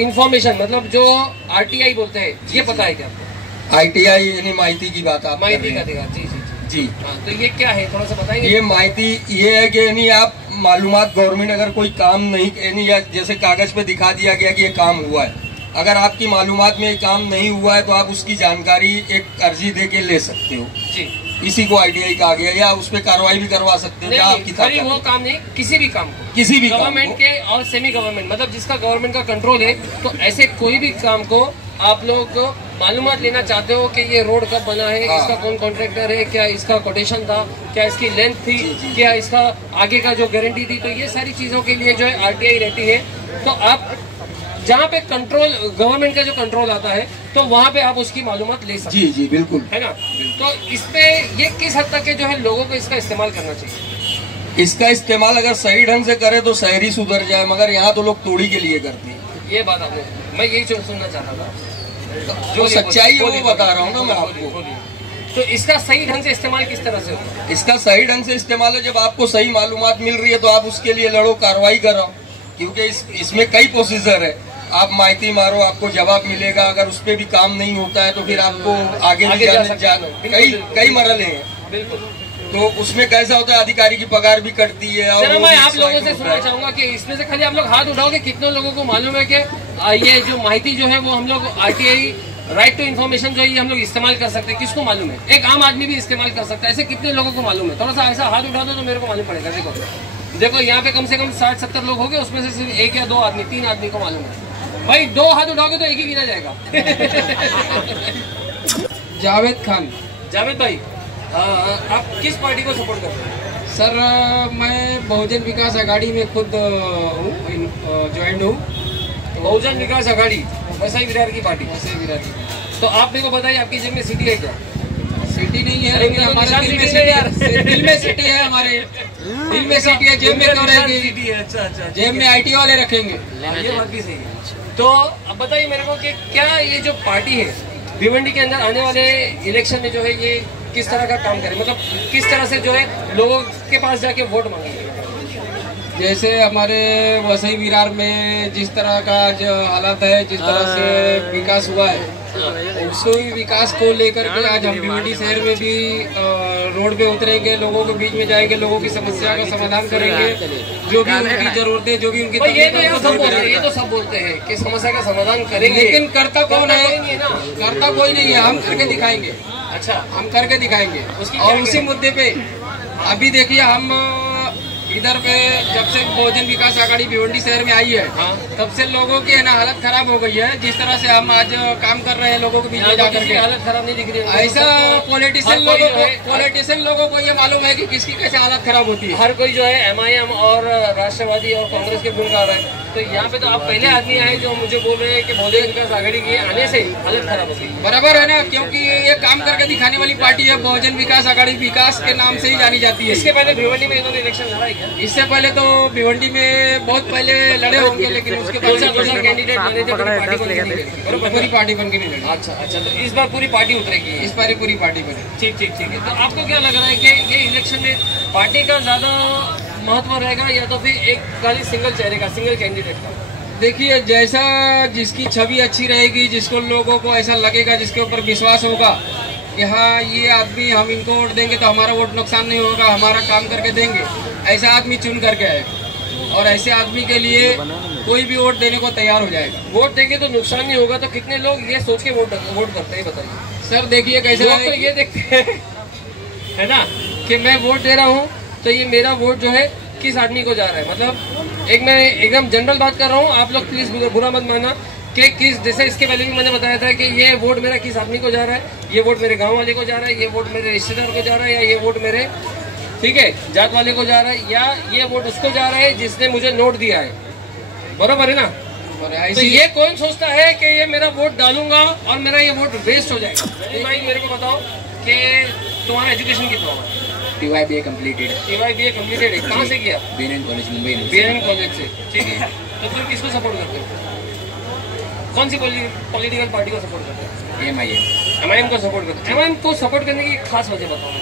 इन्फॉर्मेशन, मतलब जो RTI बोलते हैं, ये पता है क्या आपको? ITI यानी माहिती की बात आप माहिती का देगा। जी। तो ये क्या है, थोड़ा सा बताएंगे? ये माहिती ये है कि यानी आप मालूमात, गवर्नमेंट अगर कोई काम नहीं, यानी जैसे कागज पे दिखा दिया गया कि ये काम हुआ है, अगर आपकी मालूमात में ये काम नहीं हुआ है तो आप उसकी जानकारी एक अर्जी दे के ले सकते हो। जी, इसी को ITI कहा गया, या उस पर कार्रवाई भी करवा सकते हो। खाली वो काम नहीं, किसी भी काम को, किसी भी गवर्नमेंट के और सेमी गवर्नमेंट, मतलब जिसका गवर्नमेंट का कंट्रोल है, तो ऐसे कोई भी काम को आप लोग मालूमात लेना चाहते हो कि ये रोड कब बना है, इसका कौन कॉन्ट्रैक्टर है, क्या इसका कोटेशन था, क्या इसकी लेंथ थी, क्या इसका आगे का जो गारंटी थी, तो ये सारी चीजों के लिए जो है RTI रहती है। तो आप जहाँ पे कंट्रोल, गवर्नमेंट का जो कंट्रोल आता है, तो वहाँ पे आप उसकी मालूमात ले सकते हैं। जी, बिल्कुल, है ना। तो इसपे ये किस हद तक के जो है लोगों को इसका इस्तेमाल करना चाहिए? इसका इस्तेमाल अगर सही ढंग से करे तो शहरी सुधर जाए, मगर यहाँ तो लोग तोड़ी के लिए करते हैं। ये बात आपने, मैं यही सुनना चाहता था। जो सच्चाई है वो बता रहा हूँ ना मैं आपको। तो इसका सही ढंग से इस्तेमाल किस तरह से होगा? इसका सही ढंग से इस्तेमाल है, जब आपको सही मालूमात मिल रही है तो आप उसके लिए लड़ो, कार्रवाई करो, क्योंकि इसमें कई प्रोसीजर है। आप माहिती मारो, आपको जवाब मिलेगा। अगर उस पर भी काम नहीं होता है तो फिर आपको आगे कई मरहले हैं। बिल्कुल। तो उसमें कैसा होता है, अधिकारी की पगार भी कटती है। और मैं आप लोगों से सुनना चाहूंगा कि इसमें से खाली आप लोग हाथ उठाओ कि कितने लोगों को मालूम है कि ये जो माहिती जो है वो हम लोग RTI राइट टू इन्फॉर्मेशन जो है हम लोग इस्तेमाल कर सकते हैं, किसको मालूम है? एक आम आदमी भी इस्तेमाल कर सकता है, ऐसे कितने लोगों को मालूम है? थोड़ा सा ऐसा हाथ उठा दो तो मेरे को मालूम पड़ेगा। देखो यहाँ पे कम से कम 60-70 लोग हो गए, उसमें से सिर्फ 1 या 2 आदमी, 3 आदमी को मालूम है। भाई 2 हाथ उठाओगे तो एक ही गिना जाएगा। जावेद खान। जावेद भाई, आप किस पार्टी को सपोर्ट करते हैं? सर मैं बहुजन विकास आघाड़ी में खुद ज्वाइन हूँ। बहुजन विकास आघाड़ी, वैसाई विरार की पार्टी। वैसाई विरार की। तो आप मेरे को बताइए, आपकी जेब में सिटी है क्या? सिटी नहीं है, लेकिन हमारे दिल में सिटी है। हमारे दिल में सिटी है, जेब में क्यों रहेगी? अच्छा। जेब में IT वाले रखेंगे। ये बात भी सही है। तो अब बताइए मेरे को कि क्या ये जो पार्टी है भिवंडी के अंदर आने वाले इलेक्शन में जो है ये किस तरह का काम करे, मतलब किस तरह से जो है लोगों के पास जाके वोट मांगेंगे? जैसे हमारे वसई विरार में जिस तरह का जो हालत है, जिस तरह से विकास हुआ है, उसको विकास को लेकर के आज हम भिवंडी शहर में भी रोड पे उतरेंगे, लोगों के बीच में जाएंगे, लोगों की समस्या का समाधान करेंगे, जो भी उनकी जरूरतें, जो भी उनकी ये तो सब बोलते हैं कि समस्या का समाधान करेंगे, लेकिन करता कौन है? करता कोई नहीं है। हम करके दिखाएंगे। अच्छा, हम करके दिखाएंगे। और उसी मुद्दे पे अभी देखिए, हम इधर पे जब से बहुजन विकास आघाड़ी भिवंडी शहर में आई है, तब से लोगों की है ना हालत खराब हो गई है। जिस तरह से हम आज काम कर रहे हैं लोगों के बीच में जाकर के, हालत खराब नहीं दिख रही है। ऐसा पॉलिटिशियन लोगों को ये मालूम है कि किसकी कैसे हालत खराब होती है। हर कोई जो है MIM और राष्ट्रवादी और कांग्रेस के विरुद्ध आ रहा है। तो यहाँ पे तो आप पहले आदमी आए जो मुझे बोल रहे हैं कि बहुजन विकास आघाड़ी की आने से हालत खराब हो गई। बराबर है ना, क्योंकि ये काम करके दिखाने वाली पार्टी है बहुजन विकास आघाड़ी, विकास के नाम से ही जानी जाती है। इसके पहले भिवंडी में इन्होंने इलेक्शन लड़ा है क्या? इससे पहले तो भिवंडी में बहुत पहले लड़े होंगे, लेकिन उसके बाद कैंडिडेट बने थे, पार्टी बन के नहीं लड़ी। पूरी पार्टी बन के नहीं लड़ी। अच्छा, तो इस बार पूरी पार्टी उतरेगी? इस बार पूरी पार्टी बने। ठीक है। तो आपको क्या लग रहा है कि ये इलेक्शन में पार्टी का ज्यादा महत्व रहेगा या तो फिर एक खाली सिंगल चेहरे का, सिंगल कैंडिडेट का? देखिए, जैसा जिसकी छवि अच्छी रहेगी, जिसको लोगों को ऐसा लगेगा, जिसके ऊपर विश्वास होगा कि हाँ ये आदमी, हम इनको वोट देंगे तो हमारा वोट नुकसान नहीं होगा, हमारा काम करके देंगे, ऐसा आदमी चुन करके आएगा। और ऐसे आदमी के लिए कोई भी वोट देने को तैयार हो जाएगा। वोट देंगे तो नुकसान नहीं होगा, तो कितने लोग ये सोच के वोट करते हैं, बताइए सर। देखिए कैसे लोग तो ये देखते हैं है ना कि मैं वोट दे रहा हूँ तो ये मेरा वोट जो है किस आदमी को जा रहा है। मतलब मैं एकदम जनरल बात कर रहा हूँ, आप लोग प्लीज बुरा मत मानना कि किस, जैसे इसके पहले भी मैंने बताया था कि ये वोट मेरा किस आदमी को जा रहा है, ये वोट मेरे गांव वाले को जा रहा है, ये वोट मेरे रिश्तेदार को जा रहा है, या ये वोट मेरे ठीक है जात वाले को जा रहा है, या ये वोट उसको जा रहा है जिसने मुझे नोट दिया है। बरोबर है ना? तो ये कौन सोचता है कि ये मेरा वोट डालूंगा और मेरा ये वोट वेस्ट हो जाएगा? भाई मेरे को बताओ कि तुम्हारा एजुकेशन कितना हुआ? TYBA कंप्लीटेड है। कहाँ से किया? BNN college, Mumbai. BNN college से, ठीक है। तो फिर किसको सपोर्ट करते हो? कौन सी पॉलिटिकल पार्टी को सपोर्ट करते हो? MIM को सपोर्ट करते हो। MIM को सपोर्ट करने की खास वजह बताओ।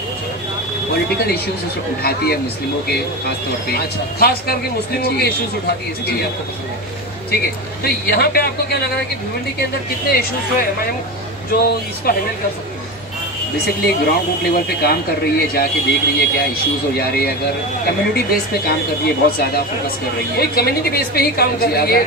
पॉलिटिकल इश्यूज उठाती है मुस्लिमों के खास तौर पे। अच्छा, खास करके मुस्लिमों के इश्यूज उठाती है, इसके लिए आपको पसंद है, ठीक है। तो यहाँ पे आपको क्या लग रहा है कि भिवंडी के अंदर कितने इश्यूज जो है MIM जो इसको हैंडल कर सकती है? बेसिकली ग्राउंड रूट लेवल पे काम कर रही है, जाके देख रही है क्या इश्यूज हो जा रही है। अगर कम्युनिटी बेस पे काम कर रही है, बहुत ज़्यादा फोकस कर रही है, कम्युनिटी बेस पे ही काम कर रही है।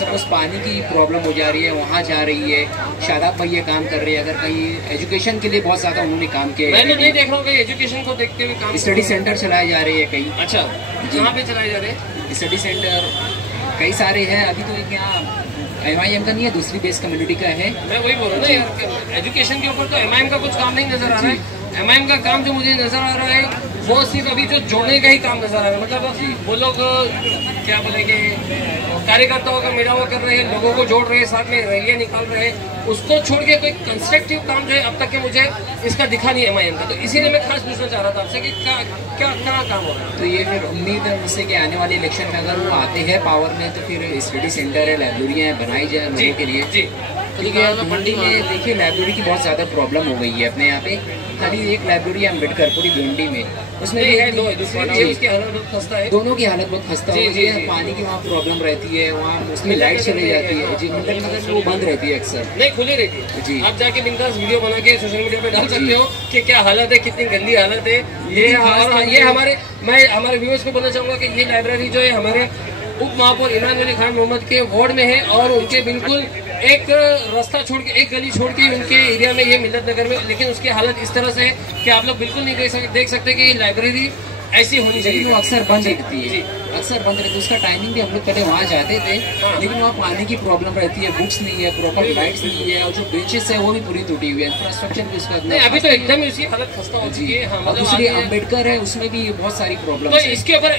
सपोज पानी की प्रॉब्लम हो जा रही है, वहाँ जा रही है। शादाब भैया काम कर रहे हैं, अगर कहीं एजुकेशन के लिए बहुत ज़्यादा उन्होंने काम किया। मैं तो नहीं देख रहा हूँ कि एजुकेशन को देखते हुए काम। स्टडी सेंटर चलाए जा रहे हैं कई। अच्छा, कहाँ पे चलाए जा रहे हैं स्टडी सेंटर? कई सारे हैं, अभी तो यहाँ MIM का नहीं है, दूसरी बेस कम्युनिटी का है। मैं वही बोल रहा हूँ ना यार, एजुकेशन के ऊपर तो MIM का कुछ काम नहीं नजर आ रहा है। MIM का काम जो मुझे नजर आ रहा है वो सिर्फ अभी जो जोड़ने का ही काम नजर आ रहा है। मतलब वो लोग क्या बोलेंगे, कार्यकर्ताओं का मिलावा कर रहे हैं, लोगों को जोड़ रहे हैं, साथ में रैलियां निकाल रहे हैं, उसको छोड़ के कोई कंस्ट्रक्टिव काम जो है अब तक के मुझे इसका दिखा नहीं MIM का। तो इसीलिए मैं खास पूछना चाह रहा था आपसे कि क्या काम हो रहा है? तो ये फिर उम्मीद है मुझसे कि आने वाले इलेक्शन में अगर वो आते हैं पावर में तो फिर स्टडी सेंटर है, लाइब्रेरियाँ बनाई जाए लोगों के लिए। ठीक है, भिवंडी में देखिए लाइब्रेरी की बहुत ज़्यादा प्रॉब्लम हो गई है अपने यहाँ पे। खाली एक लाइब्रेरी अम्बेडकरपुरी भिवंडी में, उसमें भी है उसकी हालत खस्ता है, दोनों की हालत बहुत खस्ता होती है। पानी की वहाँ प्रॉब्लम रहती है, वहाँ उसमें लाइट चली जाती है जी, मिल्टन नगर में वो बंद रहती है अक्सर, नहीं खुली रहती है जी। आप जाके बिंदास वीडियो बना के सोशल मीडिया पे डाल सकते हो कि क्या हालत है, कितनी गंदी हालत है ये हमारे, मैं हमारे व्यूअर्स को बोलना चाहूंगा कि ये लाइब्रेरी जो है हमारे उप महापौर इमरान अली खान मोहम्मद के वार्ड में है, और उनके बिल्कुल एक रास्ता छोड़ के, एक गली छोड़ के उनके एरिया में ये मिल्लत नगर में, लेकिन उसकी हालत इस तरह से है कि आप लोग बिल्कुल नहीं देख सकते कि ये लाइब्रेरी ऐसी होनी चाहिए। वो अक्सर बंद रहती है, अक्सर बंद रहती है। उसका टाइमिंग भी हम लोग पहले वहाँ जाते थे, लेकिन वहाँ पानी की प्रॉब्लम रहती है, बुक्स नहीं है, प्रॉपर लाइट्स नहीं है, और जो बेंचेस है वो भी पूरी टूटी हुई है, इंफ्रास्ट्रक्चर भी उसका नहीं, अभी तो एकदम ही उसकी हालत खस्ता हो चुकी है। और दूसरी अम्बेडकर है, उसमें भी बहुत सारी प्रॉब्लम। तो इसके ऊपर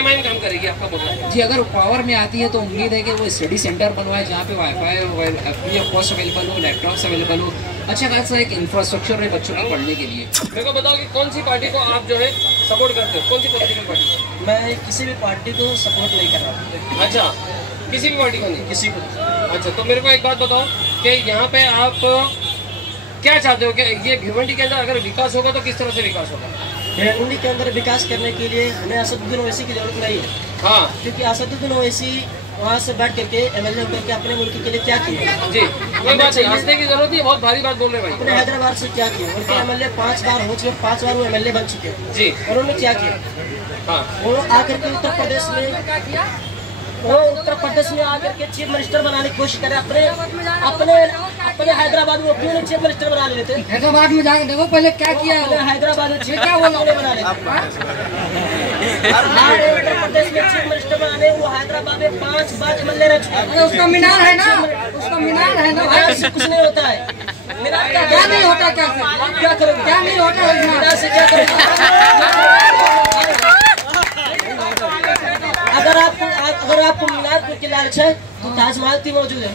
MIM काम करेगी, आपका बोलना है? जी, अगर पावर में आती है तो उम्मीद है कि वो स्टडी सेंटर बनवाए जहाँ पे wifi free of cost available हो, लैपटॉप्स अवेलेबल हो, अच्छा खासा एक इंफ्रास्ट्रक्चर है बच्चों के पढ़ने के लिए। मेरे को बताओ कि कौन सी पार्टी को आप जो है सपोर्ट करते हो, कौन सी पॉलिटिकल पार्टी? मैं किसी भी पार्टी को सपोर्ट नहीं कर रहा। अच्छा, किसी भी पार्टी को नहीं? किसी को। अच्छा, तो मेरे को एक बात बताओ कि यहाँ पे आप क्या चाहते हो कि ये भिवंडी के अंदर अगर विकास होगा तो किस तरह से विकास होगा? भिवंडी के अंदर विकास करने के लिए हमें असदुद्दीन ओवैसी की जरूरत नहीं है। हाँ, क्योंकि असदुद्दीन ओवैसी वहाँ से बैठ करके MLA होकर के अपने मुल्क के लिए क्या किए? जी, कोई बात नहीं, हंसने की जरूरत नहीं, बहुत भारी बात बोल रहे भाई। अपने हैदराबाद से क्या किए? उनके MLA 5 बार हो चुके, 5 बार वो MLA बन चुके हैं जी। और उन्होंने क्या किया? हाँ, वो आकर के उत्तर प्रदेश में आकर के चीफ मिनिस्टर बनाने की कोशिश करे। अपने हैदराबाद में क्यों नहीं चीफ मिनिस्टर बना लेते? हैदराबाद में जाकर देखो पहले क्या किया। हैदराबाद में क्या वो बना लेते? उत्तर प्रदेश में चीफ मिनिस्टर बनाने वो हैदराबाद में 5 बार MLA रह चुके हैं। उसका मीनार है ना, उसका मीनार है ना, ऐसे कुछ नहीं होता है। मीनार क्या नहीं होता, क्या करोगे? क्या नहीं होता है मीनार से क्या करोगे? अगर आपको मीनार के लालच है तो ताजमहल भी मौजूद है,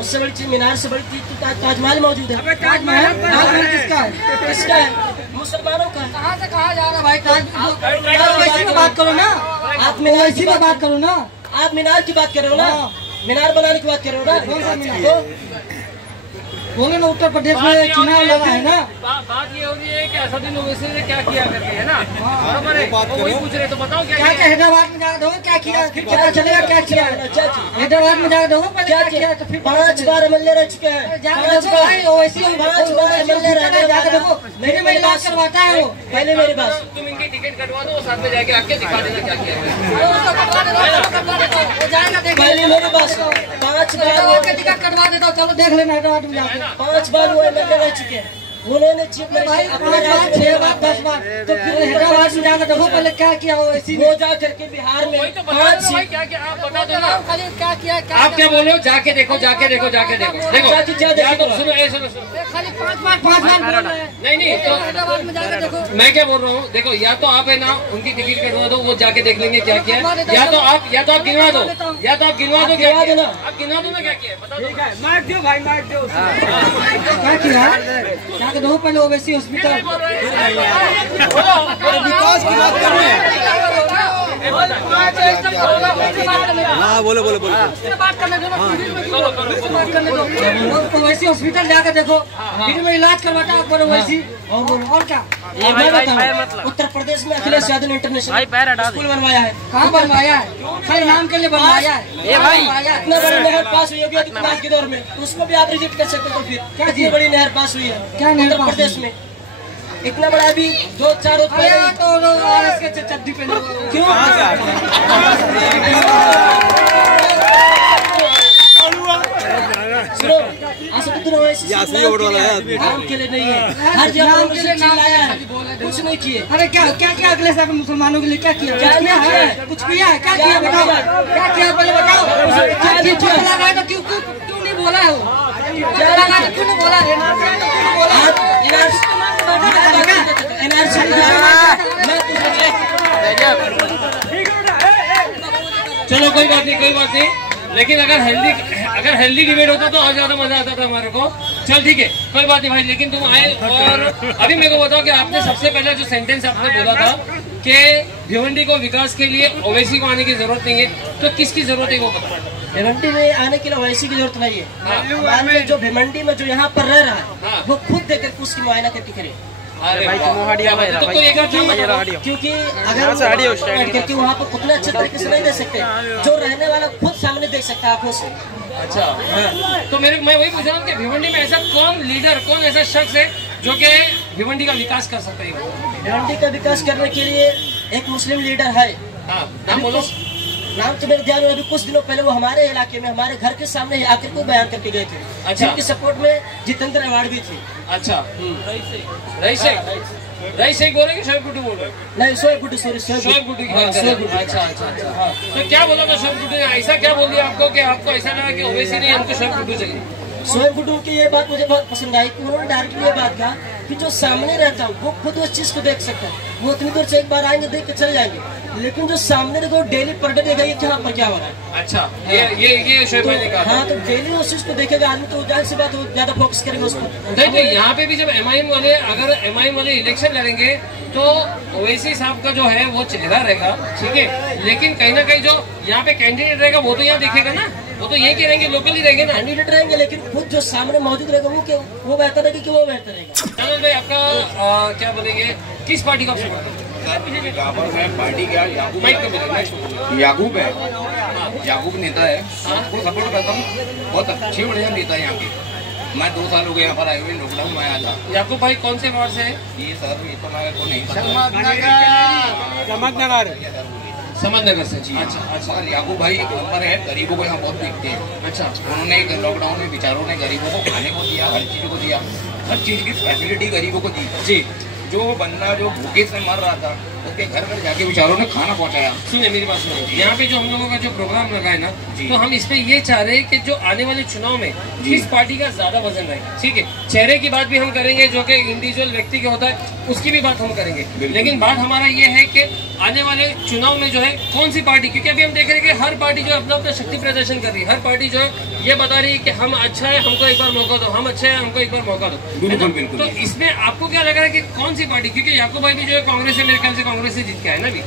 उससे बड़ी चीज मीनार से बड़ी चीज तो ताजमहल मौजूद है। ताजमहल किसका है? किसका है? मुसलमानों का। कहाँ से कहा जा रहा है भाई? ताजमहल की बात करो ना, आप मीनार की बात बात करो ना, आप मीनार की बात कर रहे हो ना, मीनार बनाने की बात कर रहे हो ना। कौन सा मीनार? बोले ना उत्तर प्रदेश में चुनाव लगा है ना। बात ये हो रही है कि असदुद्दीन ओवैसी ने क्या किया करके, है ना? बराबर है, वही पूछ रहे तो बताओ क्या क्या हैदराबाद में जाकर देखो क्या किया, फिर पता चलेगा क्या किया। हैदराबाद में जाकर देखो पहले क्या किया, तो फिर 5 बार MLA रह चुके हैं। 5 बार ओवैसी 5 बार MLA रह जाकर देखो, मेरे में इलाज करवाता है वो। पहले मेरी बात, तुम इनकी टिकट कटवा दो, साथ में जाके आके दिखा देना क्या किया। पहले मेरी बात 5 बार टिकट कटवा देता हूँ, चलो देख लेना हैदराबाद में जाकर। 5 बार वो MLA रह चुके हैं, उन्होंने चीफ भाई 5 बार 6 बार 10 बार, तो फिर हैदराबाद में जाकर देखो पहले क्या किया वो ऐसी वो जा करके बिहार में 5 सीट क्या क्या आप बता दो ना, क्या किया। आप क्या बोल रहे हो? जाके देखो, जाके देखो, जाके देखो, देखो क्या या तो सुनो, ये सुनो सुनो, खाली 5 बार बोल रहे हैं। नहीं तो हैदराबाद में जाकर देखो। मैं क्या बोल रहा हूँ, देखो या तो आप है ना उनकी टिकट कटवा दो, वो जाके देख लेंगे क्या किया, या तो आप गिनवा दो, क्या किया, आप गिनवा दो ना क्या किया, बता दो। मार्क दो भाई, मार्क दो। क्या किया जाकर देखो पहले ओवैसी हॉस्पिटल। विकास की बात कर रहे हैं। हाँ बोलो। ओवैसी हॉस्पिटल जाकर देखो, फिर में इलाज करवाता है ओवैसी। और बोलो और क्या। उत्तर प्रदेश में अखिलेश यादव ने इंटरनेशनल स्कूल बनवाया है। कहाँ बनवाया है? खाली नाम के लिए बनवाया है। इतना बड़ी नहर पास हुई होगी आदित्यनाथ के दौर में, उसको भी आप रिजेक्ट कर सकते हो। तो फिर क्या इतनी बड़ी नहर पास हुई है क्या नहर उत्तर प्रदेश में? इतना बड़ा अभी 2-4 रोज पहले तो इसके चड्डी पे क्यों? सुनो, असदुद्दीन ओवैसी नाम के लिए नहीं है, हर जगह के लिए नाम लाया है, कुछ नहीं किए। अरे क्या अगले साल मुसलमानों के लिए क्या किया? क्या है? कुछ किया है? क्या किया बताओ, क्या किया पहले बताओ। क्या लगा है तो क्यों नहीं बोला है वो? क्या लगा है क्यों नहीं बोला है? चलो कोई बात नहीं, लेकिन अगर हेल्दी डिबेट होता तो और ज्यादा मजा आता था हमारे को। चल ठीक है, कोई बात नहीं भाई, लेकिन तुम आए और अभी मेरे को बताओ कि आपने सबसे पहले जो सेंटेंस आपने बोला था कि भिवंडी को विकास के लिए ओवैसी को आने की जरूरत नहीं है, तो किसकी जरूरत है वो बताओ। भिवंडी में आने के लिए ओवैसी की जरूरत नहीं है। हमारे जो भिवंडी में जो यहाँ पर रह रहा है वो खुद देकर उसकी मुआयना करके करे। क्योंकि अगर क्योंकि वहाँ पर उतना अच्छे तरीके से नहीं दे सकते, जो रहने वाला खुद सामने देख सकता है आंखों से। अच्छा तो मैं वही पूछ रहा हूँ कि भिवंडी में ऐसा कौन ऐसा शख्स है जो कि भिवंडी का विकास कर सकता है? भिवंडी का विकास करने के लिए एक मुस्लिम लीडर है। नाम बोलो। नाम तो मेरे ध्यान में अभी कुछ दिनों पहले वो हमारे इलाके में हमारे घर के सामने ही आकर को बयान करके गए थे। अच्छा। जिनकी सपोर्ट में जितेंद्र अवार्ड भी थे। अच्छा रईस शेख बोल रहे कि शोएब गुड्डू बोल रहे? नहीं, शोएब गुड्डू, सॉरी शोएब गुड्डू की बात कर रहे हैं। अच्छा तो क्या बोला था शोएब गुड्डू ने? ऐसा क्या बोल दिया आपको कि आपको ऐसा लगा कि ओवैसी नहीं, हमको शोएब गुड्डू चाहिए? शोएब गुड्डू की ये बात मुझे बहुत पसंद आई कि उन्होंने डायरेक्टली ये बात कहा कि जो सामने रहता है वो खुद उस चीज को देख सकता है। वो उतनी दूर से एक बार आएंगे, देख के चले जाएंगे, लेकिन जो सामने देखो डेली पर डे देगा ये क्या पर क्या हो रहा है। अच्छा ये शोएब भाई ने कहा। हाँ, तो डेली उस चीज को देखेगा आदमी तो जाहिर सी बात ज्यादा फोकस करेंगे उस पर। नहीं तो यहाँ पे भी जब एमआईएम वाले इलेक्शन लड़ेंगे तो ओवैसी साहब का जो है वो चेहरा रहेगा, ठीक है, लेकिन कहीं ना कहीं जो यहाँ पे कैंडिडेट रहेगा वो तो यहाँ दिखेगा ना, वो तो यही रहेंगे, लोकल ही रहेंगे ना। कैंडिडेट रहेंगे लेकिन खुद जो सामने मौजूद रहेगा वो बेहतर रहेगा कि वो बेहतर रहेगा। चलो भाई आपका क्या बोलेंगे, किस पार्टी का सपोर्ट? पार्टी क्या याकूब है, याकूब नेता है, उसको सपोर्ट करता हूँ। बहुत अच्छे बढ़िया नेता है यहाँ के। मैं 2 साल हो गए यहाँ पर आए हुए, लॉकडाउन में आया था। याकूब भाई कौन से वार्ड से है? ये सर ये तो मेरे को नहीं पता। समझनगर से जी। अच्छा। याकूब भाई नंबर है, गरीबों को यहाँ बहुत देखते हैं। अच्छा। उन्होंने लॉकडाउन में बेचारों ने गरीबों को खाने को दिया, हर चीज को दिया, हर चीज की फैसिलिटी गरीबों को दी जी। जो बंदा जो भूखे से मर रहा था उनके घर घर जाके बेचारों ने खाना पहुंचाया। सुनिए मेरी बात सुनिए, यहाँ पे जो हम लोगों का जो प्रोग्राम लगा है ना, तो हम इसमें ये चाह रहे हैं कि जो आने वाले चुनाव में किस पार्टी का ज्यादा वजन रहेगा, ठीक है। चेहरे की बात भी हम करेंगे, जो कि इंडिविजुअल व्यक्ति का होता है, उसकी भी बात हम करेंगे, लेकिन बात हमारा ये है कि आने वाले चुनाव में जो है कौन सी पार्टी, क्योंकि अभी हम देख रहे हैं कि हर पार्टी जो है अपना अपना शक्ति प्रदर्शन कर रही है। हर पार्टी जो है ये बता रही है कि हम अच्छा है, हमको एक बार मौका दो, हम अच्छे हैं, हमको एक बार मौका दो। बिल्कुल। तो इसमें आपको क्या लग रहा है कि कौन सी पार्टी, क्योंकि याकूब भाई भी जो है कांग्रेस से, मेरे ख्याल से कांग्रेस से जीत के आए ना अभी,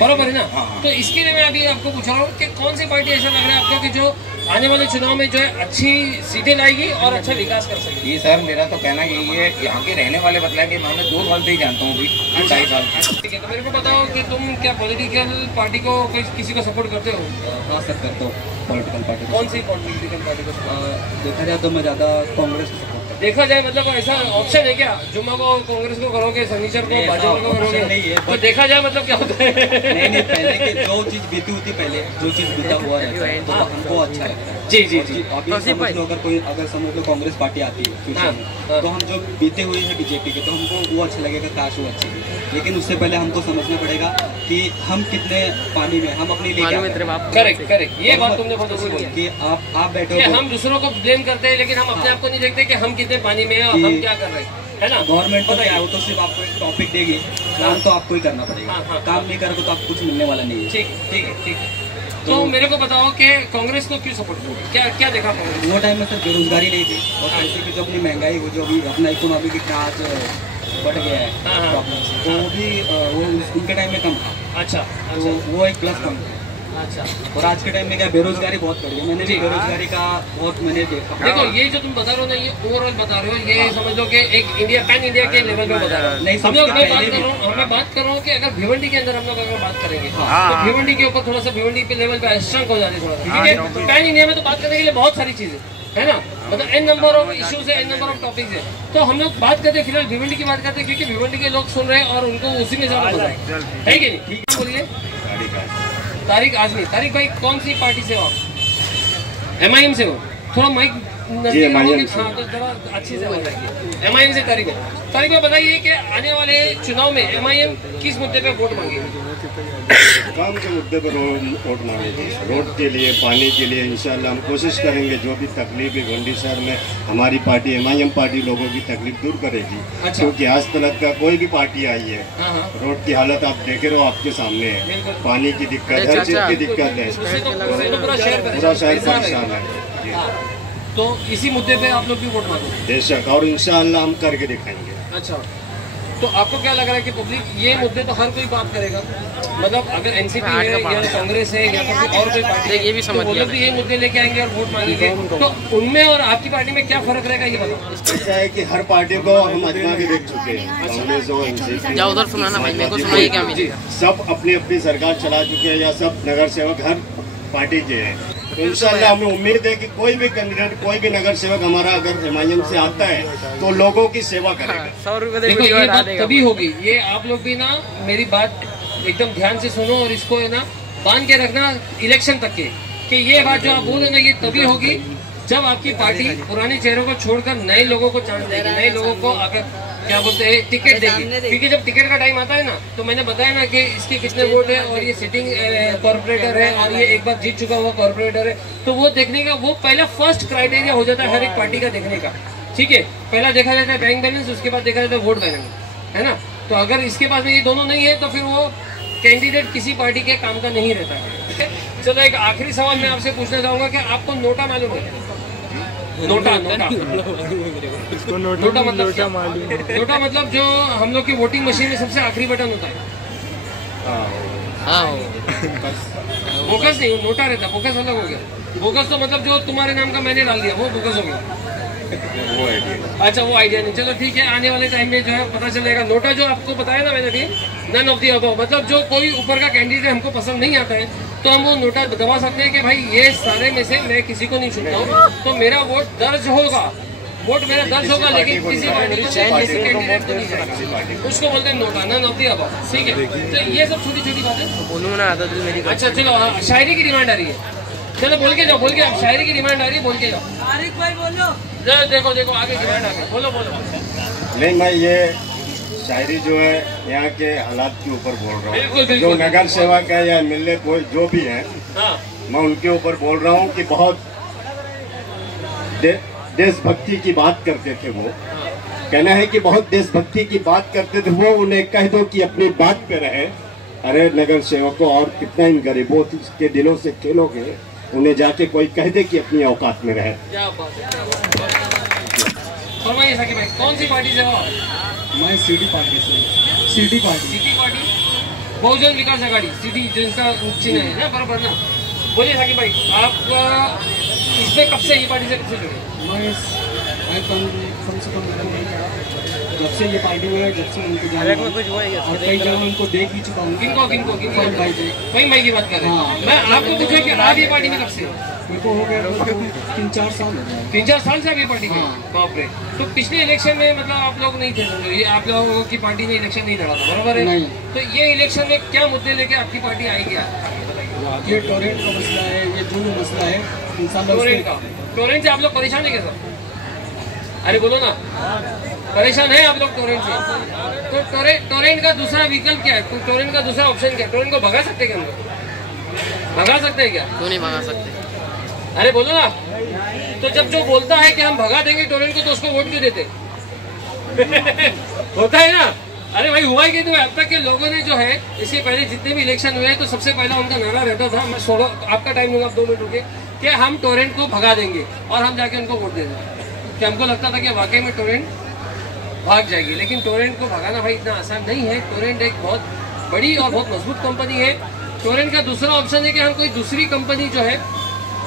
बरोबर है ना। तो इसके लिए मैं अभी आपको पूछ रहा हूँ कि कौन सी पार्टी ऐसा लग रहा है आपको कि जो आने वाले चुनाव में जो है अच्छी सीटें लाएगी और अच्छा विकास कर सकेगी? ये सर मेरा तो कहना यही है, यहाँ के रहने वाले बताएंगे, मैं 2 साल से ही जानता हूँ, 2-2.5 साल। ठीक है, तो मेरे को बताओ कि तुम क्या पॉलिटिकल पार्टी को किसी को सपोर्ट करते हो? हाँ सर, करता हूँ पॉलिटिकल पार्टी। कौन सी पॉलिटिकल पार्टी को? देखा जाए तो मैं ज़्यादा कांग्रेस को सपोर्ट करता हूँ। देखा जाए मतलब ऐसा ऑप्शन है क्या, जुम्मा को कांग्रेस को करोगे, शनिचर को भाजपा को करोगे? नहीं है, तो देखा जाए मतलब क्या होता है? नहीं, पहले की जो चीज़ बीती होती, पहले जो चीज़ बीता हुआ है तो हमको अच्छा लगता है। जी। अभी समझ लो, अगर समझ लो कांग्रेस पार्टी आती है फ्यूचर में, तो हम जो बीते हुए हैं बीजेपी के, तो हमको वो अच्छा लगेगा, काश वो अच्छी है। लेकिन उससे पहले हमको समझना पड़ेगा कि हम कितने पानी में, हम अपने लिए। करेक्ट, ये बात तुमने बहुत अच्छी बोली कि आप बैठो, हम दूसरों को ब्लेम करते हैं, लेकिन हम अपने आप को नहीं देखते कि हम कितने पानी में हैं और हम क्या कर रहे हैं, है ना। गवर्नमेंट तो क्या है, वो तो सिर्फ आपको एक टॉपिक देगी, काम तो आपको ही करना पड़ेगा। काम नहीं करोगे तो आपको कुछ मिलने वाला नहीं है। ठीक है। तो मेरे को बताओ कि कांग्रेस को क्यों सपोर्ट करोगे, क्या देखा कांग्रेस? वो टाइम में सर बेरोजगारी नहीं थी, और पैसे की जो अपनी महंगाई हो, जो अभी अपना इकोनॉमी की आज बढ़ गया है प्रॉब्लम, तो वो भी वो उनके टाइम में कम था। अच्छा, तो वो एक प्लस पॉइंट है। अच्छा, और आज के टाइम में क्या बेरोजगारी बहुत बढ़ गई, मैंने भी बेरोजगारी का बहुत मैंने देखा। देखो ये जो तुम बता रहे हो ना, ये ओवरऑल बता रहे हो, ये समझ लो कि एक इंडिया, पैन इंडिया के लेवल पे बता रहे हो। नहीं, हम लोग मैं बात कर रहा हूँ कि अगर भिवंडी के अंदर हम लोग अगर बात करेंगे तो भिवंडी के ऊपर थोड़ा सा, भिवंडी पे लेवल पे स्ट्रंग हो जाते थोड़ा सा, ठीक है। पैन इंडिया में तो बात करने के लिए बहुत सारी चीजें है ना, मतलब n नंबर ऑफ इश्यूज है, n नंबर ऑफ टॉपिक्स है। तो हम लोग बात करते हैं फिलहाल भिवंडी की बात करते हैं, क्योंकि भिवंडी के लोग सुन रहे हैं और उनको उसी में ज्यादा मजा है कि नहीं? ठीक है, बोलिए। तारिक आजमी। तारिक भाई कौन सी पार्टी से हो आप? MIM से हो? थोड़ा माइक नजदीक रखोगे, हाँ तो जरा अच्छी से आवाज आएगी। MIM से तारिक भाई बताइए कि आने वाले चुनाव में MIM किस मुद्दे पे वोट मांगेगी? काम के मुद्दे पर वोट मांगेगी, रोड के लिए, पानी के लिए। इंशाल्लाह हम कोशिश करेंगे, जो भी तकलीफ है भिवंडी शहर में, हमारी पार्टी MIM पार्टी लोगों की तकलीफ दूर करेगी। अच्छा। क्योंकि आज तक का कोई भी पार्टी आई है, रोड की हालत आप देखे रहो, आपके सामने है, पानी की दिक्कत, हर चीज की दिक्कत है, पूरा शहर परेशान है। तो इसी मुद्दे पे आप लोग भी वोट मांगेंगे? बेशक, और इंशाल्लाह हम करके दिखाएंगे। अच्छा, तो आपको क्या लग रहा है कि पब्लिक ये मुद्दे तो हर कोई बात करेगा, मतलब अगर NCP है या कांग्रेस है या फिर और कोई पार्टी है, ये भी समझ, तो वो लोग भी ये मुद्दे लेके आएंगे और वोट मांगेंगे, तो उनमें और आपकी पार्टी में क्या फर्क रहेगा, ये बताओ। ऐसा है कि हर पार्टी को हम आजमा के देख चुके हैं, कांग्रेस हो, NCP, उधर सुनाना भाई, मेरे को सुनाइए क्या मेरी। सब अपनी अपनी सरकार चला चुके हैं, या सब नगर सेवक हर पार्टी के हैं। तो इंशाल्लाह हमें उम्मीद है कि कोई भी कैंडिडेट, कोई भी नगर सेवक हमारा अगर MIM से आता है तो लोगों की सेवा करेगा। 100 रुपए देखो ये बात तभी होगी, ये आप लोग भी ना मेरी बात एकदम ध्यान से सुनो और इसको है ना बांध के रखना इलेक्शन तक के, कि ये बात जो आप बोल रहे ना, ये तभी होगी जब आपकी पार्टी पुराने चेहरों को छोड़कर नए लोगों को चांस देगी, नए लोगों को अगर क्या बोलते हैं टिकट देगी। क्योंकि जब टिकट का टाइम आता है ना, तो मैंने बताया ना कि इसके कितने वोट है और ये सिटिंग कॉर्पोरेटर है और ये एक बार जीत चुका हुआ कॉर्पोरेटर है, तो वो देखने का वो पहला फर्स्ट क्राइटेरिया हो जाता है हर एक पार्टी का देखने का। ठीक है, पहला देखा जाता है बैंक बैलेंस, उसके बाद देखा जाता है वोट बैंक, है ना। तो अगर इसके पास में ये दोनों नहीं है तो फिर वो कैंडिडेट किसी पार्टी के काम का नहीं रहता है। ठीक है, चलो एक आखिरी सवाल मैं आपसे पूछना चाहूंगा कि आपको नोटा मालूम है? नोटा मतलब जो हम लोग की वोटिंग मशीन में सबसे आखिरी बटन होता है, बोगस नहीं, नोटा रहता है, बोगस अलग हो गया। बोगस तो मतलब जो तुम्हारे नाम का मैंने डाल दिया वो बोगस हो गया। अच्छा, वो आइडिया नहीं, चलो ठीक है, आने वाले टाइम में जो है पता चलेगा। नोटा जो आपको बताया ना मैंने, नन ऑफ दी अबव, मतलब जो कोई ऊपर का कैंडिडेट हमको पसंद नहीं आता है तो हम वो नोटा दबा सकते हैं कि भाई ये सारे में से मैं किसी को नहीं चुनता हूँ, तो मेरा वोट दर्ज होगा, वोट मेरा दर्ज होगा, लेकिन किसी पार्टी को किसी कैंडिडेट को नहीं जाएगा। उसको बोलते हैं NOTA, none of the above. ठीक है, तो ये सब छोटी छोटी बातें। अच्छा चलो, शायरी की डिमांड आ रही है, चलो बोल के जाओ, बोल के आप शायरी की डिमांड आ रही है, बोल के जाओ। तारिक भाई बोलो। देखो देखो आगे डिमांड आ गई, बोलो बोलो। नहीं, मैं ये शायरी जो है यहाँ के हालात के ऊपर बोल रहा हूँ। जो नगर सेवक है या एमएलए कोई जो भी है, मैं उनके ऊपर बोल रहा हूँ कि बहुत देशभक्ति की बात करते थे वो। कहना है कि बहुत देशभक्ति की बात करते थे वो। उन्हें कह दो कि अपनी बात पे रहे। अरे नगर सेवकों, और कितना इन गरीबों के दिलों से खेलोगे? उन्हें जाके कोई कह दे कि अपनी औकात में रहे। क्या बात है। फरमाइए साकिब भाई, कौन सी पार्टी से हो? मैं सिटी पार्टी से। सिटी पार्टी बहुजन विकास आघाड़ी सिटी, जिनका चिन्ह है ना, बराबर ना? बोलिए साकिब भाई, आप इसमें कब से, ये पार्टी से कब से जुड़े? मैं कम से कम जब से ये पार्टी हुआ है, जब से उनको जाना और कई जगह उनको देख भी चुका हूँ। किनको फहीम भाई की बात कर रहे हैं। मैं आपको पूछा कि आप ये पार्टी में कब से? मेरे को हो गया 3-4 साल हो गया। 3-4 साल से आप ये पार्टी में? बाप रे। तो पिछले इलेक्शन में मतलब आप लोग नहीं थे, ये आप लोगों की पार्टी ने इलेक्शन नहीं लड़ा था, बराबर है? तो ये इलेक्शन में क्या मुद्दे लेके आपकी पार्टी आएगी? ये टोरेंट का मसला है, ये जो मसला है टोरेंट से आप लोग परेशान है क्या सर? अरे बोलो ना, परेशान है आप लोग टोरेंट से? तो टोरेंट का दूसरा विकल्प क्या है? टोरेंट का दूसरा ऑप्शन क्या है? टोरेंट को भगा सकते क्या हम लोग? भगा सकते हैं क्या? क्यों नहीं भगा सकते? अरे बोलो ना। तो जब जो बोलता है कि हम भगा देंगे टोरेंट को, तो उसको वोट क्यों देते? होता है ना। अरे भाई हुआ ही कि अब तक के लोगों ने जो है, इससे पहले जितने भी इलेक्शन हुए तो सबसे पहला उनका नारा रहता था, मैं आपका टाइम लूंगा, 2 मिनट रुके, कि हम टोरेंट को भगा देंगे और हम जाके उनको वोट दे देंगे। कि हमको लगता था कि वाकई में टोरेंट भाग जाएगी, लेकिन टोरेंट को भगाना भाई इतना आसान नहीं है। टोरेंट एक बहुत बड़ी और बहुत मजबूत कंपनी है। टोरेंट का दूसरा ऑप्शन है कि हम कोई दूसरी कंपनी जो है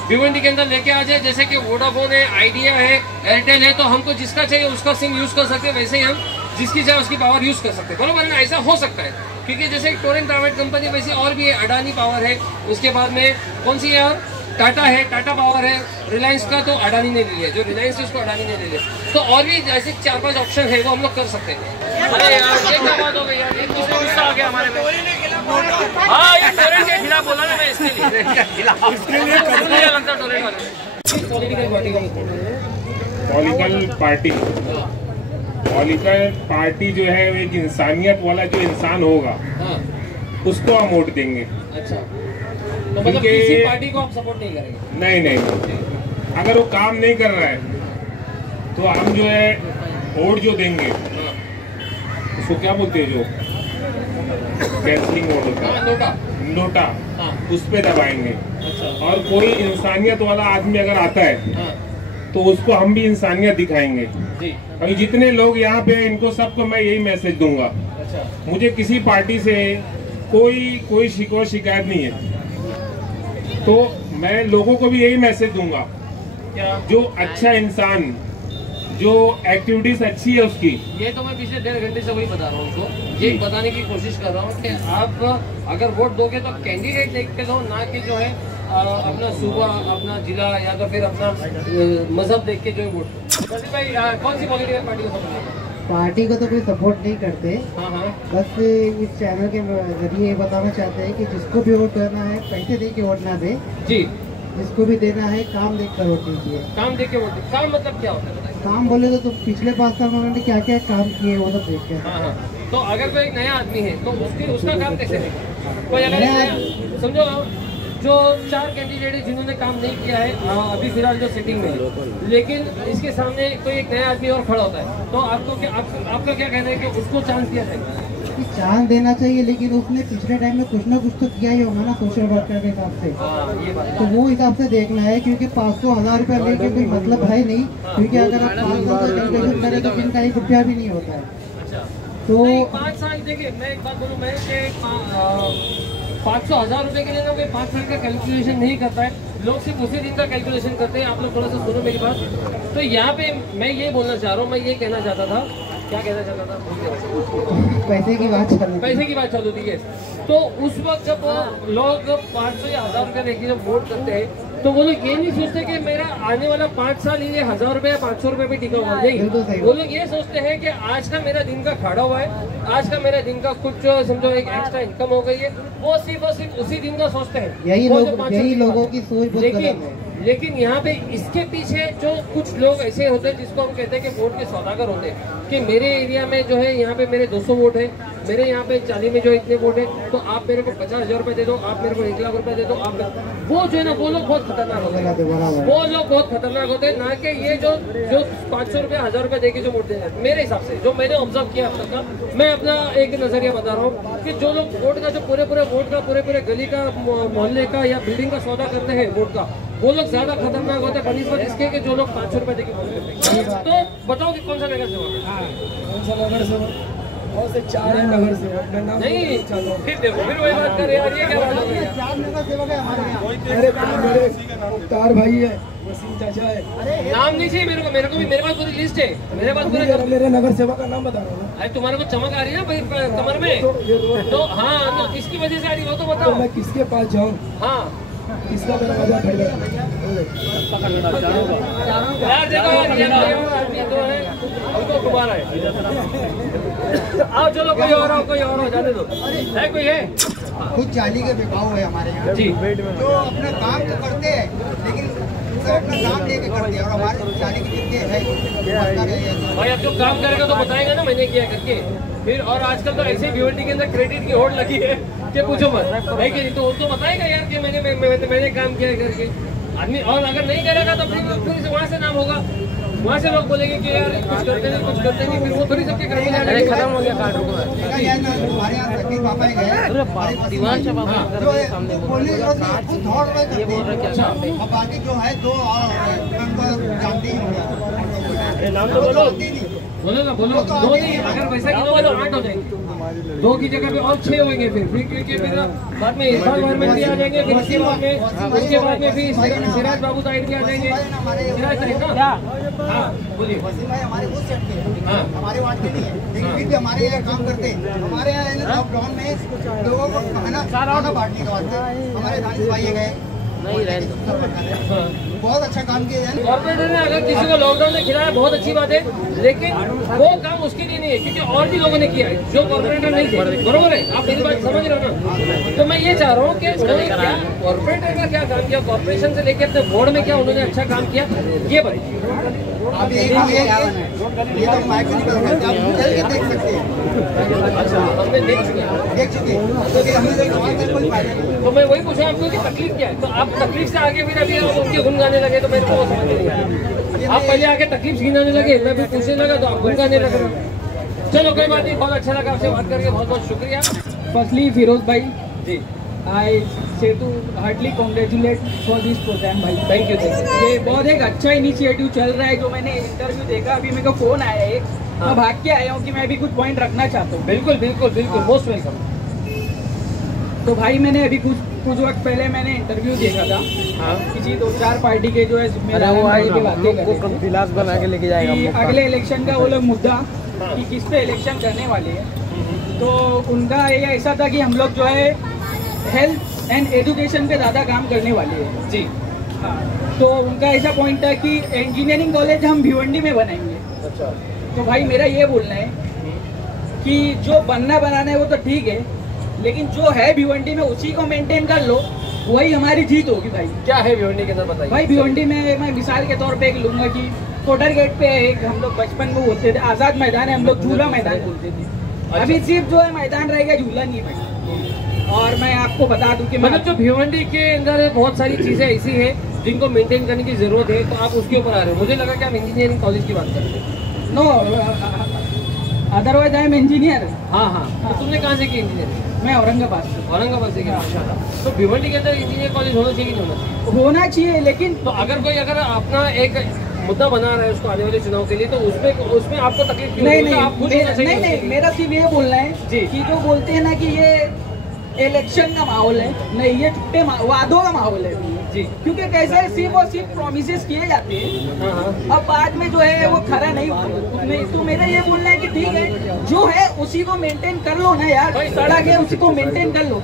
भिवंडी के अंदर लेके आ जाए, जैसे कि वोडाफोन है, आइडिया है, एयरटेल है, तो हमको जिसका चाहिए उसका सिम यूज कर सकते हैं, वैसे ही हम जिसकी चाहे उसकी पावर यूज कर सकते हैं, बराबर है? ऐसा हो सकता है क्योंकि जैसे टोरेंट प्राइवेट कंपनी, वैसे और भी है, अडानी पावर है, उसके बाद में कौन सी है और टाटा है, टाटा पावर है, रिलायंस का तो अडानी ने ले लिया, जो रिलायंस है उसको अडानी ने ले लिया। तो और भी ऐसे 4-5 ऑप्शन है वो हम लोग कर सकते हैं। अरे यार ये क्या बात हो गई यार, एक दूसरे गुस्सा आ गया हमारे पे। हाँ ये टोरेंट के खिलाफ बोला ना मैं, इसके लिए लगता टोरेंट वाले। पॉलिटिकल पार्टी जो है वो एक इंसानियत वाला जो इंसान होगा उसको हम वोट देंगे। अच्छा, तो मतलब किसी पार्टी को आप सपोर्ट नहीं करेंगे? नहीं, अगर वो काम नहीं कर रहा है तो हम जो है वोट जो देंगे उसको क्या बोलते हैं, जो कैंसलिंग वोट होता है, नोटा, उस पे दबाएंगे। और कोई इंसानियत वाला आदमी अगर आता है तो उसको हम भी इंसानियत दिखाएंगे। अभी जितने लोग यहाँ पे हैं इनको सबको मैं यही मैसेज दूंगा। मुझे किसी पार्टी से कोई शिकायत नहीं है, तो मैं लोगों को भी यही मैसेज दूंगा, जो अच्छा इंसान, जो एक्टिविटीज अच्छी है उसकी। ये तो मैं पिछले 1.5 घंटे से वही बता रहा हूँ उनको, ये बताने की कोशिश कर रहा हूँ कि आप अगर वोट दोगे तो कैंडिडेट देख के दो, ना कि जो है अपना सूबा, अपना जिला या तो फिर अपना मजहब देख के जो है वोट। भाई कौन सी पॉलिटिकल पार्टी को सपोर्ट? पार्टी को तो कोई सपोर्ट नहीं करते। बस इस चैनल के जरिए ये बताना चाहते हैं कि जिसको भी वोट करना है पैसे दे के वोट ना दे जी, जिसको भी देना है काम देख कर वोट दीजिए। काम देख के वोट? काम मतलब क्या होता है? काम बोले तो पिछले 5 साल में उन्होंने क्या क्या काम किए वो सब देख के। तो अगर कोई एक नया आदमी है तो उसका काम कैसे देखें? कोई अगर समझो जो 4 कैंडिडेट है जिन्होंने काम नहीं किया है अभी फिलहाल जो सिटिंग में है, लेकिन इसके सामने कोई एक नया आदमी और खड़ा होता है, तो आपको क्या आपका क्या कहना है कि उसको चांस दिया जाए? चांस देना चाहिए, लेकिन उसने पिछले टाइम में कुछ ना कुछ तो किया ही होगा ना सोशल वर्कर के हिसाब से। तो वो हिसाब से देखना है, क्योंकि 500-1000 रुपया लेके कोई मतलब है नहीं, क्योंकि अगर आप 5 साल का कैलकुलेशन करें तो इनका 1 रुपया भी नहीं होता है। तो 5 साल देखिए, मैं एक बात बोलूँ, मैं 500-1000 रुपये के लिए ना कोई 5 साल का कैलकुलेशन नहीं करता है, लोग सिर्फ उसी दिन का कैलकुलेशन करते हैं। आप लोग थोड़ा सा सुनो मेरी बात। तो यहाँ पे मैं ये बोलना चाह रहा हूँ, मैं ये कहना चाहता था, क्या कहना चाहता था? पैसे की बात चल रही है। तो उस वक्त जब लोग 500 या 1000 रुपये देके जब वोट करते हैं तो वो लोग ये नहीं सोचते कि मेरा आने वाला 5 साल ये 1000 रुपये या 500 रुपये पे टिका हुआ नहीं। वो लोग ये सोचते हैं कि आज का मेरा दिन का खाड़ा हुआ है, आज का मेरा दिन का कुछ समझो एक एक्स्ट्रा इनकम हो गई है, वो सिर्फ और सिर्फ उसी दिन का सोचते हैं। यही लोगों की सोच। लेकिन यहाँ पे इसके पीछे जो कुछ लोग ऐसे होते हैं जिसको हम कहते हैं कि वोट के सौदागर होते हैं, कि मेरे एरिया में जो है यहाँ पे मेरे 200 वोट है, मेरे यहाँ पे 40 में जो इतने वोट है, तो आप मेरे को 50,000 रुपए दे दो, आप मेरे को 1 लाख रुपए दे दो, आप वो जो है ना वो लोग बहुत खतरनाक होते हैं, वो लोग बहुत खतरनाक होते हैं, ना कि ये जो 500 रुपए 1000 रुपए देके जो वोट दे रहे हैं। मेरे हिसाब से जो मैंने ऑब्जर्व किया अब तक का, मैं अपना एक नजरिया बता रहा हूँ कि जो लोग वोट का जो पूरे वोट का पूरे गली का मोहल्ले का या बिल्डिंग का सौदा करते हैं वोट का, वो लोग ज्यादा खतरनाक होते हैं बनिस्बत इसके कि जो लोग 500 रुपए देके वोट करते हैं। तो बताओ कि कौन सा नगर सेवक? और से 4 है नगर सेवक नहीं, फिर देखो फिर वही बात कर यार, ये क्या बात हो गई? 4 नगर सेवक है हमारे यहाँ। अरे मेरे मुख्तार भाई है, वसीम चाचा है। नाम नहीं चाहिए मेरे को भी, मेरे पास पूरी लिस्ट है, मेरे पास पूरे मेरे नगर सेवक का नाम बता रहा हूँ। अरे तुम्हारे को चमक आ रही है ना कमर में, तो हाँ, तो किसकी वजह से आ रही है वो तो बताओ। मैं किसके पास जाऊँ? हाँ, किसका दरवाजा खड़ा यार देखो आदमी तो है, हमको घुमा रहा है। आओ चलो कोई और हो जाने दो। है कोई है? खुद जाली के बिकाऊ है हमारे यहाँ जी, जो अपना काम तो करते हैं लेकिन सब अपना काम लेके करते हैं, और हमारे जाली के जितने है भाई अब जो काम करेगा तो बताएगा ना मैंने किया करके फिर। और आजकल तो ऐसे भिवंडी के अंदर क्रेडिट की होड़ लगी है कि पूछो मत है कि तो वो तो बताएगा यार कि मैंने काम किया करके आदमी। और अगर नहीं करेगा तो फिर वहाँ से नाम होगा, वहाँ से लोग बोलेंगे कि यार कुछ करते नहीं, फिर वो थोड़ी सबके घर में जाने खत्म हो गया कार्ड। हमारे यहाँ सकीर पापा ही गए दीवान और बाकी जो है 2 जानती ही होंगे। नाम तो बोलो ना, बोलो 2 नहीं, अगर वैसा गिनोगे तो 8 हो जाएंगे, 2 की जगह पे और 6 होंगे फिर बाद में इरफान गवर्नमेंट भी आ जाएंगे, फिर उसके बाद में फिर सिराज बाबू साइड भी आ जाएंगे। सिराज साइड ना, हाँ बोलिए। वसीम भाई हमारे उस सेट के हमारे वार्ड के नहीं है, लेकिन फिर भी हमारे यहाँ काम करते हैं। हमारे यहाँ लॉकडाउन में लोगों को खाना बांटने के वास्ते हमारे दानिश भाई गए, बहुत अच्छा काम किया है। कॉर्पोरेटर ने अगर किसी को लॉकडाउन में खिलाया बहुत अच्छी बात है, लेकिन वो काम उसके लिए नहीं है क्योंकि और भी लोगों ने किया है जो कॉर्पोरेटर नहीं थे। बरोबर है, आप मेरी बात समझ रहे हो ना? तो मैं ये चाह रहा हूँ कि क्या कॉर्पोरेटर का क्या काम किया, कॉर्पोरेशन से लेकर अपने बोर्ड में क्या उन्होंने अच्छा काम किया, ये बताइए। ये तो माइक निकल रहा है, आप चल के देख सकते हैं। अच्छा, हमने देख चुके तो मैं वही पूछा आपको कि तकलीफ क्या है, तो आप तकलीफ से आगे फिर अभी आप उनके गुन गाने लगे तो मेरे को समझ नहीं आया। आप पहले आके तकलीफ गिनाने लगे, मैं भी पूछने लगा तो आप गुन गाने लगे। चलो कोई बात नहीं, बहुत अच्छा लगा आपसे बात करके, बहुत बहुत शुक्रिया। फर्स्टली फिरोज भाई जी, I say to heartly congratulate for this program भाई। Thank you. ये बहुत एक अच्छा इनिशिएटिव चल रहा है। जो मैंने इंटरव्यू देखा, अभी मेरे को फोन आया है, मैं भाग के आया हूँ कि मैं भी कुछ पॉइंट रखना चाहता हूँ। बिल्कुल मोस्ट वेलकम। तो भाई मैंने अभी कुछ वक्त पहले मैंने इंटरव्यू देखा था, किसी 2-4 पार्टी के जो है गिलास बना के लेके जाएगा। अगले इलेक्शन का वो लोग मुद्दा कि किस पे इलेक्शन करने वाले हैं, तो उनका ये ऐसा था कि हम लोग जो है हेल्थ एंड एजुकेशन पे ज़्यादा काम करने वाले हैं जी। हाँ, तो उनका ऐसा पॉइंट है कि इंजीनियरिंग कॉलेज हम भिवंडी में बनाएंगे। अच्छा, तो भाई मेरा ये बोलना है कि जो बनाना है वो तो ठीक है, लेकिन जो है भिवंडी में उसी को मेंटेन कर लो, वही हमारी जीत होगी भाई। क्या है भिवंडी के अंदर बताइए। भाई भिवंडी में मैं मिसाल के तौर पे एक लूंगा कि कोटर गेट पे एक हम लोग बचपन में बोलते थे आजाद मैदान है, हम लोग झूला मैदान बोलते थे। अभी सिर्फ जो है मैदान रहेगा, झूला नहीं भाई। और मैं आपको बता दूं कि मतलब जो भिवंडी के अंदर बहुत सारी चीजें ऐसी है जिनको मेंटेन करने की जरूरत है, तो आप उसके ऊपर आ रहे हो। मुझे लगा कि आप इंजीनियरिंग कॉलेज की बात कर रहे हैं। No, otherwise I am engineer. हाँ, तो तुमने कहाँ से की इंजीनियरिंग? मैं औरंगाबाद से किया। तो भिवंडी के अंदर इंजीनियर कॉलेज होना चाहिए कि नहीं होना चाहिए? होना चाहिए, लेकिन तो अगर अपना एक मुद्दा बना रहा है उसको आने वाले चुनाव के लिए, तो उसमें आपको तकलीफ नहीं, मेरा सिर्फ ये बोलना है कि जो बोलते हैं ना कि ये इलेक्शन का माहौल है, नहीं, ये छुट्टे वादों का माहौल है जी। क्योंकि कैसे सिर्फ और सिर्फ प्रोमिसेस किए जाते हैं, अब बाद में जो है वो खरा नहीं होता। तो मेरा ये बोलना है कि ठीक है, जो है उसी को मेंटेन कर लो ना यार, सड़क है उसी को मेंटेन कर लो।